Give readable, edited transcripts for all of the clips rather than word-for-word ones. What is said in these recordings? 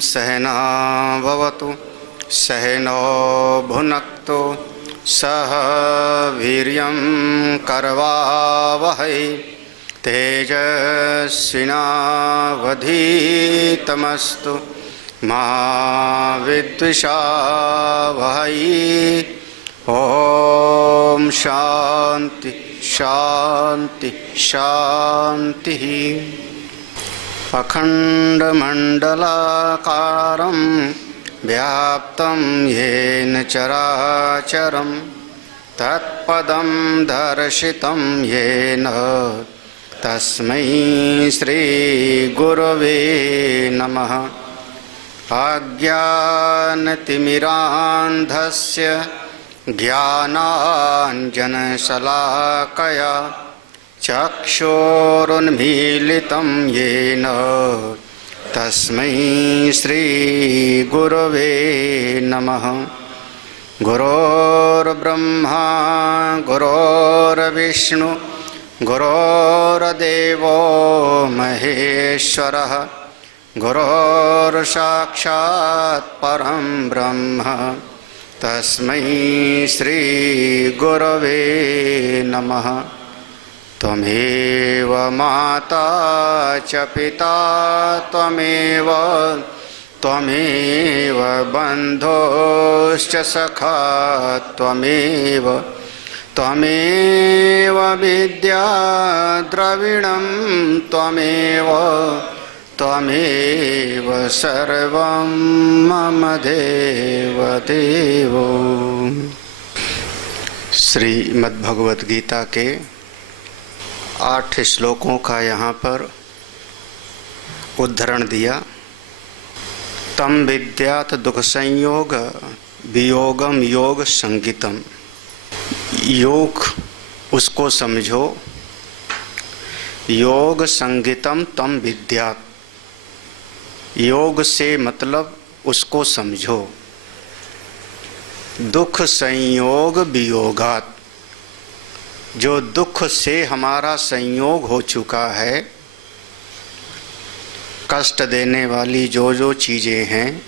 सहना भवतु सहनो भुनक्तु सह वीर्यं करवावहै तेजस्विनावधीतमस्तु मा विद्विषावहै। ओम शांति शांति शांति। अखंडमंडलाकारं व्याप्तं येन चराचरं तत्पदं दर्शितं येन तस्मै श्री गुरवे नमः। अज्ञानतिमिरान्धस्य ज्ञानाञ्जनशलाकया चक्षुरुन्मीलितं येन तस्मै श्रीगुरवे नमः। गुरोर्ब्रह्मा गुरोर्विष्णु गुरोर्देवो महेश्वरः गुरोर्साक्षात् परं ब्रह्म तस्मै श्री गुरवे नमः। त्वमेव माता च पिता त्वमेव बन्धुश्च सखा त्वमेव विद्या द्रविणं त्वमेव सर्वं मम देवदेवो। श्रीमद्भगवत गीता के 8 श्लोकों का यहाँ पर उद्धरण दिया। तम विद्यात दुख संयोग वियोगम योग संगीतम। योग उसको समझो, योग संगीतम तम विद्यात। योग से मतलब उसको समझो। दुख संयोग वियोगात, जो दुख से हमारा संयोग हो चुका है, कष्ट देने वाली जो चीज़ें हैं,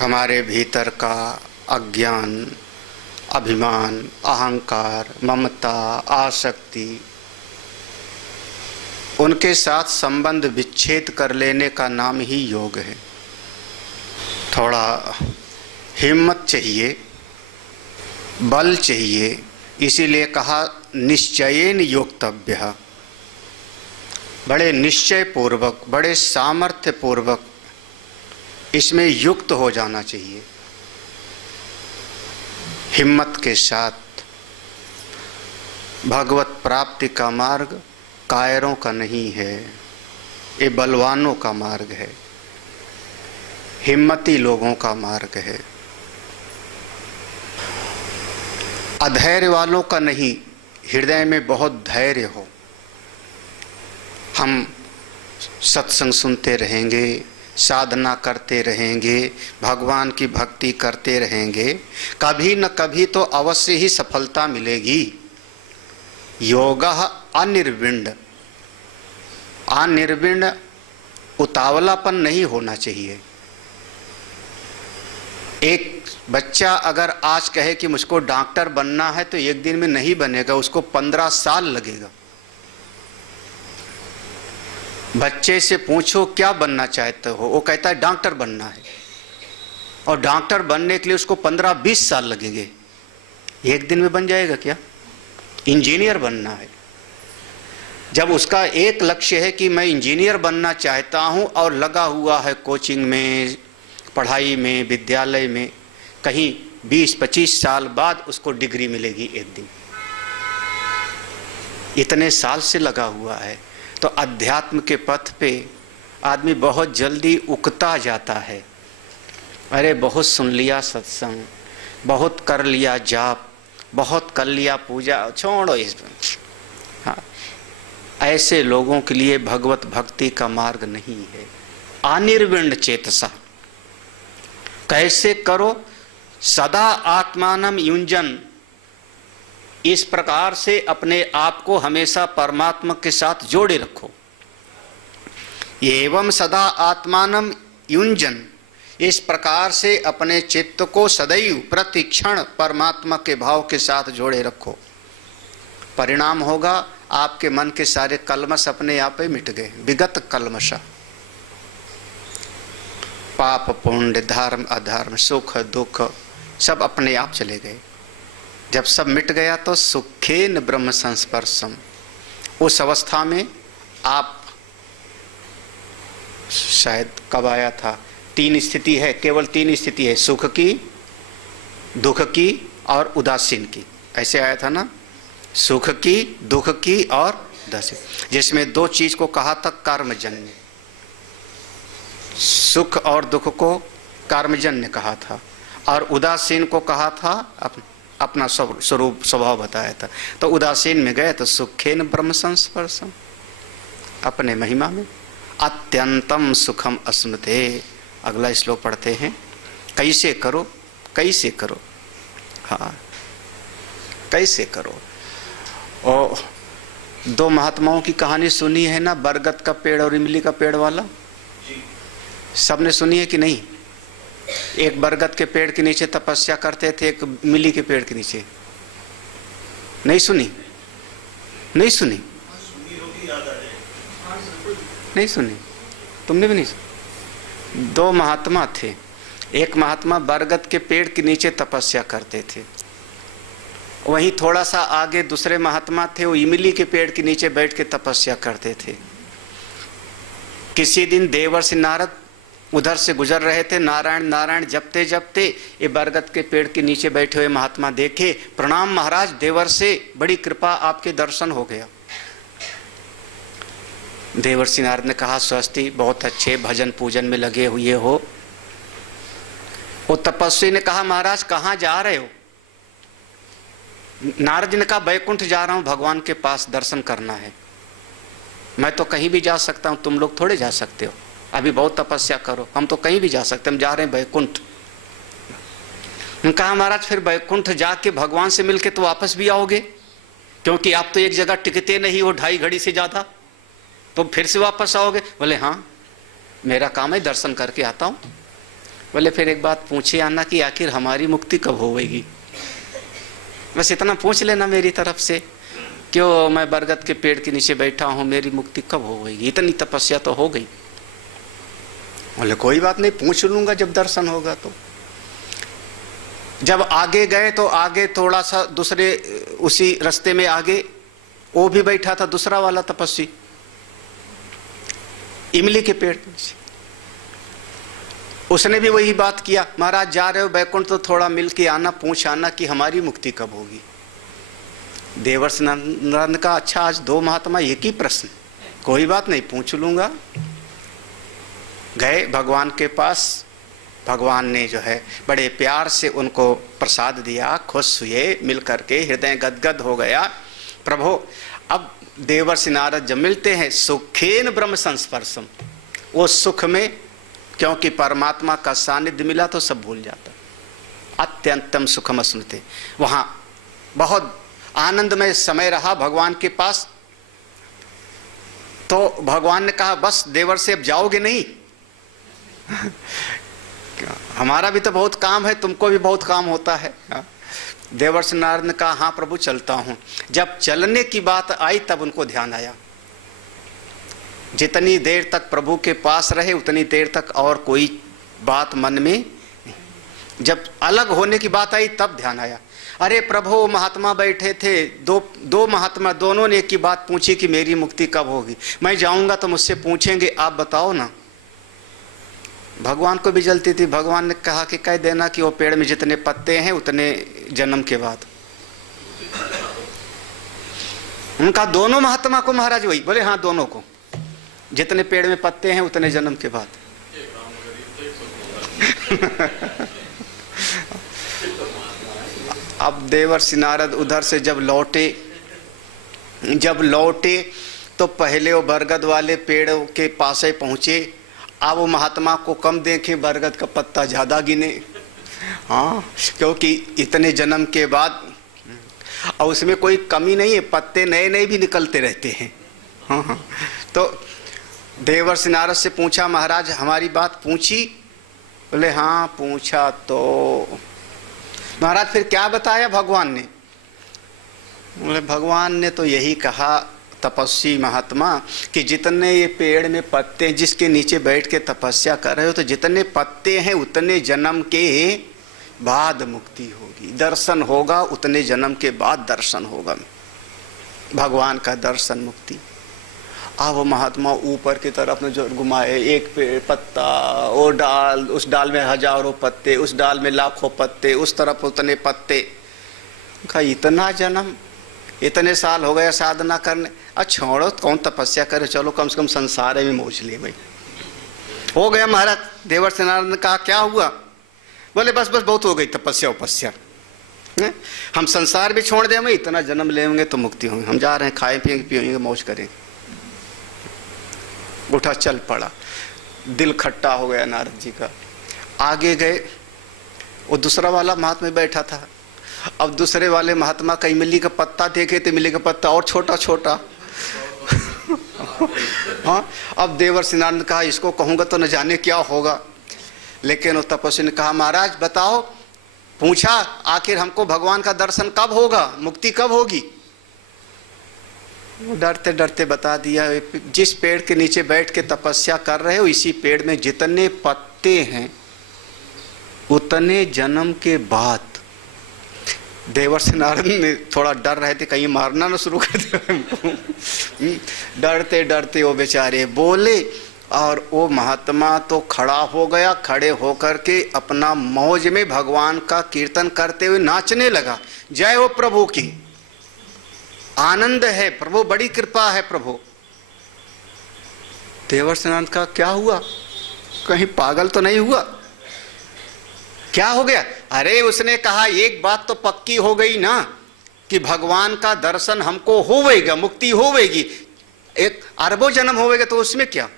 हमारे भीतर का अज्ञान, अभिमान, अहंकार, ममता, आसक्ति, उनके साथ संबंध विच्छेद कर लेने का नाम ही योग है। थोड़ा हिम्मत चाहिए, बल चाहिए, इसीलिए कहा निश्चयेन योक्तव्यः। बड़े निश्चय पूर्वक, बड़े सामर्थ्य पूर्वक इसमें युक्त हो जाना चाहिए। हिम्मत के साथ। भगवत प्राप्ति का मार्ग कायरों का नहीं है, ये बलवानों का मार्ग है, हिम्मती लोगों का मार्ग है, अधैर्य वालों का नहीं। हृदय में बहुत धैर्य हो। हम सत्संग सुनते रहेंगे, साधना करते रहेंगे, भगवान की भक्ति करते रहेंगे, कभी न कभी तो अवश्य ही सफलता मिलेगी। योगः अनिर्विण्ड। अनिर्विण्ड उतावलापन नहीं होना चाहिए। एक बच्चा अगर आज कहे कि मुझको डॉक्टर बनना है तो एक दिन में नहीं बनेगा, उसको 15 साल लगेगा। बच्चे से पूछो क्या बनना चाहते हो, वो कहता है डॉक्टर बनना है, और डॉक्टर बनने के लिए उसको 15-20 साल लगेंगे। एक दिन में बन जाएगा क्या? इंजीनियर बनना है, जब उसका एक लक्ष्य है कि मैं इंजीनियर बनना चाहता हूं और लगा हुआ है कोचिंग में, पढ़ाई में, विद्यालय में, कहीं 20-25 साल बाद उसको डिग्री मिलेगी एक दिन। इतने साल से लगा हुआ है। तो अध्यात्म के पथ पे आदमी बहुत जल्दी उकता जाता है। अरे बहुत सुन लिया सत्संग, बहुत कर लिया जाप, बहुत कर लिया पूजा, छोड़ो इस। हाँ, ऐसे लोगों के लिए भगवत भक्ति का मार्ग नहीं है। अनिर्विण्ण चेतसा। कैसे करो? सदा आत्मानम युंजन। इस प्रकार से अपने आप को हमेशा परमात्मा के साथ जोड़े रखो। एवं सदा आत्मानम युंजन, इस प्रकार से अपने चित्त को सदैव प्रतिक्षण परमात्मा के भाव के साथ जोड़े रखो। परिणाम होगा आपके मन के सारे कलमश अपने आप ही मिट गए। विगत कलमश, पाप पुण्य, धर्म अधर्म, सुख दुख सब अपने आप चले गए। जब सब मिट गया तो सुखेन ब्रह्म संस्पर्शम, उस अवस्था में आप शायद कब आया था, 3 स्थिति है, केवल 3 स्थिति है, सुख की, दुख की और उदासीन की, ऐसे आया था ना, सुख की, दुख की और उदासीन, जिसमें 2 चीज को कहा था कर्मजन्य, सुख और दुख को कर्मजन्य कहा था, और उदासीन को कहा था अपना स्वरूप स्वभाव बताया था। तो उदासीन में गए तो सुखेन ब्रह्म संस्पर्शम, अपने महिमा में अत्यंतम सुखम अस्मते। अगला श्लोक पढ़ते हैं, कैसे करो, कैसे करो, हाँ कैसे करो। और 2 महात्माओं की कहानी सुनी है ना, बरगद का पेड़ और इमली का पेड़ वाला, सबने सुनी है कि नहीं? एक बरगद के पेड़ के नीचे तपस्या करते थे, एक इमली के पेड़ के नीचे। नहीं सुनी? नहीं सुनी? नहीं सुनी? तुमने भी नहीं सुनी? 2 महात्मा थे, एक महात्मा बरगद के पेड़ के नीचे तपस्या करते थे, वहीं थोड़ा सा आगे दूसरे महात्मा थे, वो इमली के पेड़ के नीचे बैठ के तपस्या करते थे। किसी दिन देवर्षि नारद उधर से गुजर रहे थे, नारायण नारायण जपते जपते ये बरगद के पेड़ के नीचे बैठे हुए महात्मा देखे, प्रणाम महाराज, देवर्षि बड़ी कृपा, आपके दर्शन हो गया। देवर्षि नारद ने कहा, स्वस्ति, बहुत अच्छे, भजन पूजन में लगे हुए हो। वो तपस्वी ने कहा, महाराज कहाँ जा रहे हो? नारद जी ने कहा, बैकुंठ जा रहा हूं, भगवान के पास दर्शन करना है। मैं तो कहीं भी जा सकता हूं, तुम लोग थोड़े जा सकते हो, अभी बहुत तपस्या करो, हम तो कहीं भी जा सकते, हम जा रहे हैं बैकुंठ। कहा, महाराज फिर बैकुंठ जाके भगवान से मिलके तो वापस भी आओगे, क्योंकि आप तो एक जगह टिकते नहीं हो 2.5 घड़ी से ज्यादा, तो फिर से वापस आओगे? बोले हाँ, मेरा काम है, दर्शन करके आता हूं। बोले फिर एक बात पूछे आना कि आखिर हमारी मुक्ति कब होगी? बस इतना पूछ लेना मेरी तरफ से, क्यों मैं बरगद के पेड़ के नीचे बैठा हूं, मेरी मुक्ति कब होगी? इतनी तपस्या तो हो गई। बोले कोई बात नहीं, पूछ लूंगा जब दर्शन होगा। तो जब आगे गए तो आगे थोड़ा सा दूसरे उसी रास्ते में आगे वो भी बैठा था, दूसरा वाला तपस्वी इमली के पेड़ के नीचे। उसने भी वही बात किया, महाराज जा रहे हो बैकुंठ तो थोड़ा मिल के आना, पूछ आना कि हमारी मुक्ति कब होगी। देवर्षि नारद ने कहा, अच्छा आज 2 महात्मा एक ही प्रश्न, कोई बात नहीं, पूछ लूंगा। गए भगवान के पास, भगवान ने जो है बड़े प्यार से उनको प्रसाद दिया, खुश हुए, मिल करके हृदय गदगद हो गया। प्रभु अब देवर्षि नारद जब मिलते हैं, सुखेन ब्रह्म संस्पर्शम, वो सुख में, क्योंकि परमात्मा का सानिध्य मिला तो सब भूल जाता, अत्यंतम सुखम अस्मृते। वहां बहुत आनंदमय समय रहा भगवान के पास। तो भगवान ने कहा, बस देवर्षि अब जाओगे नहीं? हमारा भी तो बहुत काम है, तुमको भी बहुत काम होता है। देवर्षि नारद ने कहा, हाँ प्रभु चलता हूं। जब चलने की बात आई तब उनको ध्यान आया, जितनी देर तक प्रभु के पास रहे उतनी देर तक और कोई बात मन में नहीं। जब अलग होने की बात आई तब ध्यान आया, अरे प्रभु महात्मा बैठे थे, दो महात्मा, दोनों ने एक ही बात पूछी कि मेरी मुक्ति कब होगी। मैं जाऊंगा तो मुझसे पूछेंगे, आप बताओ ना। भगवान को भी जलती थी, भगवान ने कहा कि कह देना कि वो पेड़ में जितने पत्ते हैं उतने जन्म के बाद। उनका दोनों महात्मा को महाराज वही बोले, हाँ दोनों को, जितने पेड़ में पत्ते हैं उतने जन्म के बाद। अब देवर्षि नारद उधर से जब लौटे तो पहले वो बरगद वाले पेड़ के पास ही पहुंचे। अब वो महात्मा को कम देखे, बरगद का पत्ता ज्यादा गिने, हाँ, क्योंकि इतने जन्म के बाद, और उसमें कोई कमी नहीं है, पत्ते नए नए भी निकलते रहते हैं। हाँ, तो देवर्षि नारद से पूछा, महाराज हमारी बात पूछी? बोले हाँ पूछा। तो महाराज फिर क्या बताया भगवान ने? बोले भगवान ने तो यही कहा तपस्वी महात्मा कि जितने ये पेड़ में पत्ते, जिसके नीचे बैठ के तपस्या कर रहे हो, तो जितने पत्ते हैं उतने जन्म के बाद मुक्ति होगी, दर्शन होगा, उतने जन्म के बाद दर्शन होगा, भगवान का दर्शन मुक्ति। अब वो महात्मा ऊपर की तरफ में जो घुमाए, एक पेड़ पत्ता, वो डाल, उस डाल में हजारों पत्ते, उस डाल में लाखों पत्ते, उस तरफ उतने पत्ते। कहा इतना जन्म, इतने साल हो गया साधना करने, छोड़ो कौन तपस्या करे, चलो कम से कम संसार में मौज लिए भाई। हो गया महाराज। देवर्षि नारद ने कहा क्या हुआ? बोले बस बस बहुत हो गई तपस्या उपस्या, हम संसार भी छोड़ देंगे, इतना जन्म लेंगे तो मुक्ति होगी, हम जा रहे हैं, खाए पिएंगे पिएंगे मौज करेंगे। उठा चल पड़ा, दिल खट्टा हो गया नारद जी का। आगे गए, वो दूसरा वाला महात्मा बैठा था। अब दूसरे वाले महात्मा का इमली का पत्ता देखे तो इमली का पत्ता और छोटा छोटा। हाँ, अब देवर्षि नारद ने कहा इसको कहूँगा तो न जाने क्या होगा, लेकिन वो तपस्वी ने कहा महाराज बताओ, पूछा आखिर हमको भगवान का दर्शन कब होगा, मुक्ति कब होगी? वो डरते डरते बता दिया, जिस पेड़ के नीचे बैठ के तपस्या कर रहे हो, इसी पेड़ में जितने पत्ते हैं उतने जन्म के बाद। देवर्षि नारद ने थोड़ा डर रहे थे कहीं मारना ना शुरू कर दे हमको। डरते डरते वो बेचारे बोले, और वो महात्मा तो खड़ा हो गया, खड़े होकर के अपना मौज में भगवान का कीर्तन करते हुए नाचने लगा। जय हो प्रभु की, आनंद है प्रभु, बड़ी कृपा है प्रभु। देवर्षि नारद का क्या हुआ, कहीं पागल तो नहीं हुआ? क्या हो गया? अरे उसने कहा एक बात तो पक्की हो गई ना कि भगवान का दर्शन हमको होवेगा, मुक्ति होवेगी, एक अरबों जन्म होवेगा, तो उसमें क्या,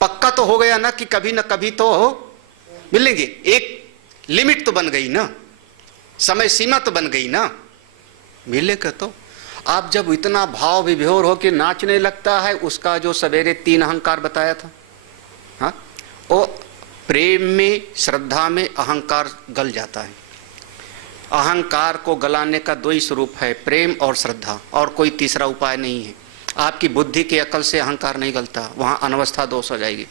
पक्का तो हो गया ना कि कभी ना कभी तो मिलेंगे। एक लिमिट तो बन गई ना, समय सीमा तो बन गई ना, मिलेगा तो। आप जब इतना भाव विभोर हो के नाचने लगता है, उसका जो सवेरे 3 अहंकार बताया था, हाँ, वो प्रेम में श्रद्धा में अहंकार गल जाता है। अहंकार को गलाने का 2 ही स्वरूप है, प्रेम और श्रद्धा, और कोई तीसरा उपाय नहीं है। आपकी बुद्धि की अकल से अहंकार नहीं गलता, वहाँ अनवस्था दोष हो जाएगी।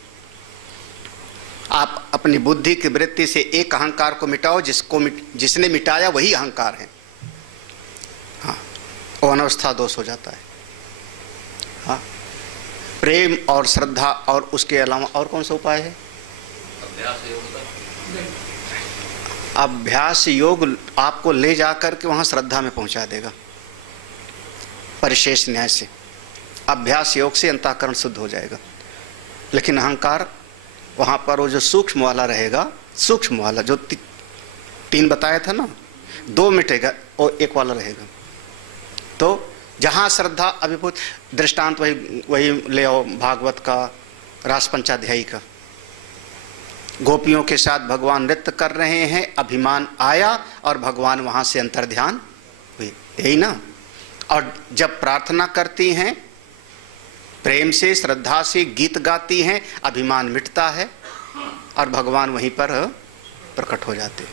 आप अपनी बुद्धि की वृत्ति से एक अहंकार को मिटाओ, जिसने मिटाया वही अहंकार है, हाँ, वो अनवस्था दोष हो जाता है। हाँ, प्रेम और श्रद्धा, और उसके अलावा और कौन सा उपाय है? अभ्यास योग आपको ले जाकर के वहां श्रद्धा में पहुंचा देगा, परिशेष न्याय से। अभ्यास योग से अंतःकरण शुद्ध हो जाएगा। लेकिन अहंकार वहां पर वो जो सूक्ष्म वाला रहेगा, सूक्ष्म वाला जो 3 बताया था ना, 2 मिटेगा और 1 वाला रहेगा। तो जहां श्रद्धा अभिभूत, दृष्टांत वही ले आओ भागवत का, रास पंचाध्यायी का। गोपियों के साथ भगवान नृत्य कर रहे हैं, अभिमान आया और भगवान वहां से अंतर्ध्यान हुए, यही ना। और जब प्रार्थना करती हैं प्रेम से श्रद्धा से, गीत गाती हैं, अभिमान मिटता है और भगवान वहीं पर प्रकट हो जाते हैं,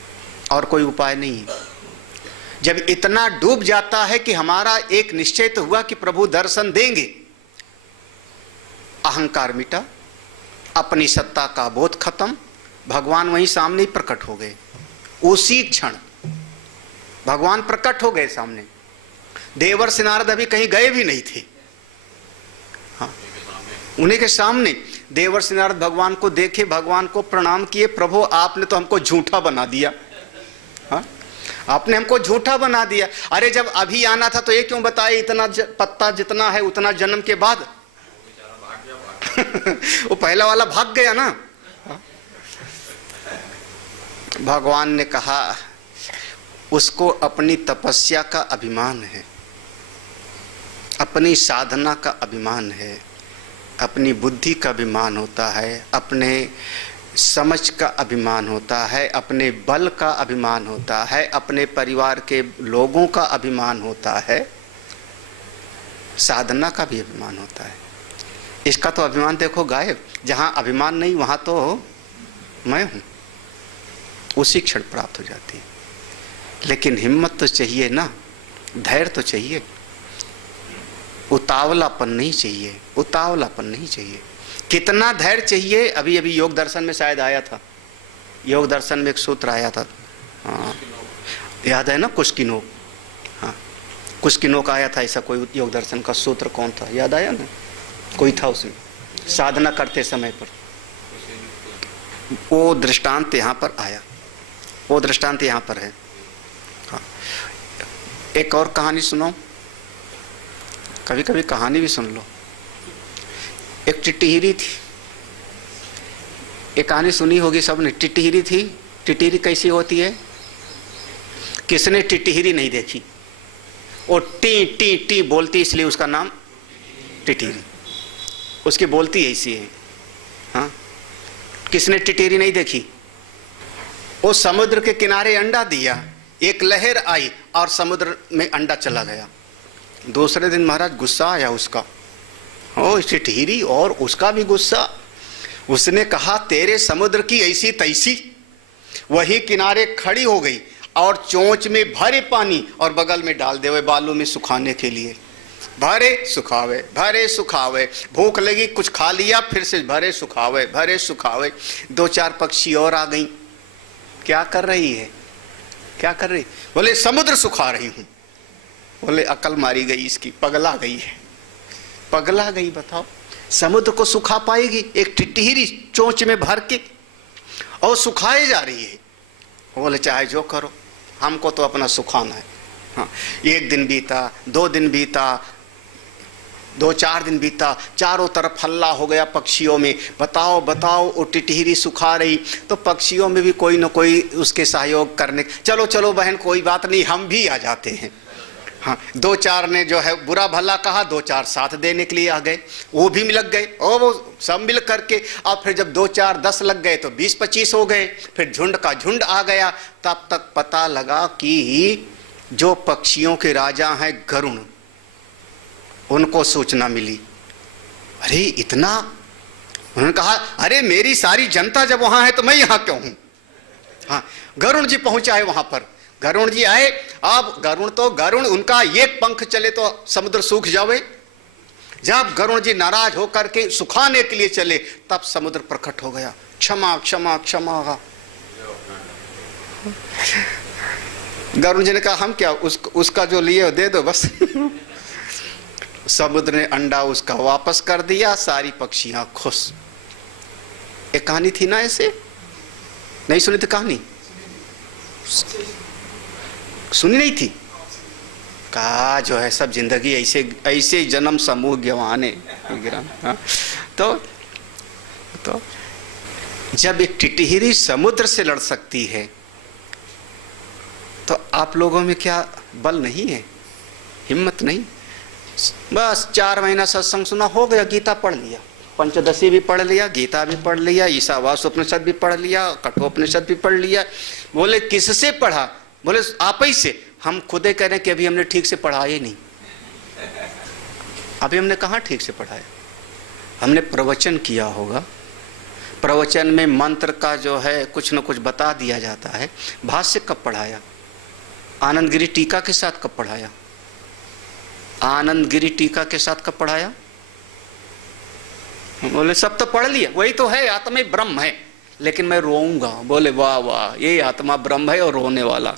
और कोई उपाय नहीं है। जब इतना डूब जाता है कि हमारा एक निश्चय तो हुआ कि प्रभु दर्शन देंगे, अहंकार मिटा, अपनी सत्ता का बोध खत्म, भगवान वहीं सामने ही प्रकट हो गए। उसी क्षण भगवान प्रकट हो गए सामने। देवर्षि नारद अभी कहीं गए भी नहीं थे, हाँ, उन्हीं के सामने। देवर्षि नारद भगवान को देखे, भगवान को प्रणाम किए, प्रभु आपने तो हमको झूठा बना दिया, हाँ, आपने हमको झूठा बना दिया। अरे जब अभी आना था तो ये क्यों बताए, इतना पत्ता जितना है उतना जन्म के बाद। वो पहला वाला भाग गया ना। भगवान ने कहा उसको अपनी तपस्या का अभिमान है, अपनी साधना का अभिमान है, अपनी बुद्धि का अभिमान होता है, अपने समझ का अभिमान होता है, अपने बल का अभिमान होता है, अपने परिवार के लोगों का अभिमान होता है, साधना का भी अभिमान होता है। इसका तो अभिमान देखो गायब। जहाँ अभिमान नहीं वहाँ तो मैं हूँ, उसी क्षण प्राप्त हो जाती है। लेकिन हिम्मत तो चाहिए ना, धैर्य तो चाहिए, उतावलापन नहीं चाहिए, उतावलापन नहीं चाहिए। कितना धैर्य चाहिए? अभी अभी योग दर्शन में शायद आया था, योग दर्शन में एक सूत्र आया था, हाँ याद है ना, कुश्किनो, हाँ कुश्किनो का आया था ऐसा कोई योग दर्शन का सूत्र। कौन था याद आया ना? कोई था उसमें, साधना करते समय पर वो दृष्टांत यहाँ पर आया, वो दृष्टांत यहाँ पर है। हाँ एक और कहानी सुनो, कभी कभी कहानी भी सुन लो। एक टिटहिरी थी, एक कहानी सुनी होगी सबने, टिटहिरी थी। टिटहिरी कैसी होती है? किसने टिटहिरी नहीं देखी? वो टी टी टी बोलती, इसलिए उसका नाम टिटहिरी, उसकी बोलती ऐसी है। हाँ किसने टिटहिरी नहीं देखी? वो समुद्र के किनारे अंडा दिया, एक लहर आई और समुद्र में अंडा चला गया। दूसरे दिन महाराज गुस्सा आया उसका, ओ टिटहिरी, और उसका भी गुस्सा। उसने कहा तेरे समुद्र की ऐसी तैसी। वही किनारे खड़ी हो गई और चोंच में भरे पानी और बगल में डाल दे बालू में सुखाने के लिए। भरे सुखावे, भरे सुखावे, भूख लगी कुछ खा लिया, फिर से भरे सुखावे, भरे सुखावे। 2-4 पक्षी और आ गई। क्या कर रही है? क्या कर रही? बोले समुद्र सुखा रही हूं। बोले अकल मारी गई इसकी, पगला गई है, पगला गई। बताओ समुद्र को सुखा पाएगी एक टिटहिरी चोंच में भर के, और सुखाए जा रही है। बोले चाहे जो करो, हमको तो अपना सुखाना है। हाँ 1 दिन बीता, 2 दिन बीता, 2-4 दिन बीता, चारों तरफ हल्ला हो गया पक्षियों में, बताओ बताओ वो टिटहिरी सुखा रही। तो पक्षियों में भी कोई न कोई उसके सहयोग करने, चलो चलो बहन कोई बात नहीं, हम भी आ जाते हैं। हाँ 2-4 ने जो है बुरा भला कहा, 2-4 साथ देने के लिए आ गए, वो भी लग गए, और वो सब मिल करके। और फिर जब 2-4 10 लग गए तो 20-25 हो गए, फिर झुंड का झुंड आ गया। तब तक पता लगा कि जो पक्षियों के राजा हैं गरुण, उनको सूचना मिली। अरे इतना, उन्होंने कहा अरे मेरी सारी जनता जब वहां है तो मैं यहाँ क्यों हूं? हाँ गरुण जी पहुंचा है वहां पर, गरुण जी आए। अब गरुण उनका एक पंख चले तो समुद्र सूख जावे। जब गरुण जी नाराज होकर के सुखाने के लिए चले, तब समुद्र प्रकट हो गया। क्षमा क्षमा क्षमा। गरुण जी ने कहा हम क्या, उसका जो लिए दे दो बस। समुद्र ने अंडा उसका वापस कर दिया, सारी पक्षियां खुश। एक कहानी थी ना ऐसे, नहीं सुनी थी कहानी? सुनी नहीं थी? कहा जो है सब जिंदगी ऐसे ऐसे जन्म समूह गंवाने। तो जब एक टिटहिरी समुद्र से लड़ सकती है, तो आप लोगों में क्या बल नहीं है, हिम्मत नहीं? बस 4 महीना सत्संग सुना, हो गया, गीता पढ़ लिया, पंचदशी भी पढ़ लिया, गीता भी पढ़ लिया, ईशावास्योपनिषद भी पढ़ लिया, कठोपनिषद भी पढ़ लिया। बोले किससे पढ़ा? बोले आप ही से। हम खुदे कह रहे हैं कि अभी हमने ठीक से पढ़ा ही नहीं। अभी हमने कहाँ ठीक से पढ़ाया? हमने प्रवचन किया होगा, प्रवचन में मंत्र का जो है कुछ न कुछ बता दिया जाता है। भाष्य कब पढ़ाया? आनंदगिरी टीका के साथ कब पढ़ाया? आनंदगिरी टीका के साथ कब पढ़ाया? बोले सब तो पढ़ लिया, वही तो है, आत्मा ब्रह्म है, लेकिन मैं रोऊंगा। बोले वाह वाह, ये आत्मा ब्रह्म है और रोने वाला।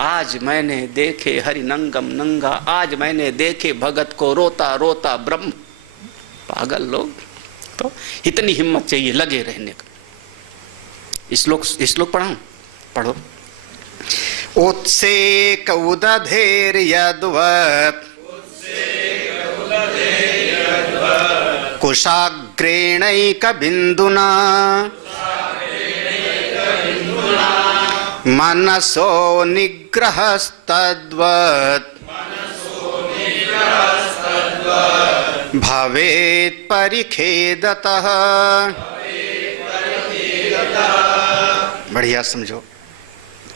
आज मैंने देखे हरि नंगम नंगा, आज मैंने देखे भगत को रोता रोता ब्रह्म। पागल लोग। तो इतनी हिम्मत चाहिए लगे रहने का। श्लोक पढ़ाऊं? पढ़ो। उत्सेक उदधेर यद्वत् कुशाग्रेणैक बिंदुना मनसो निग्रहस्तद्वत् भवेत् परिखेदतः। बढ़िया समझो,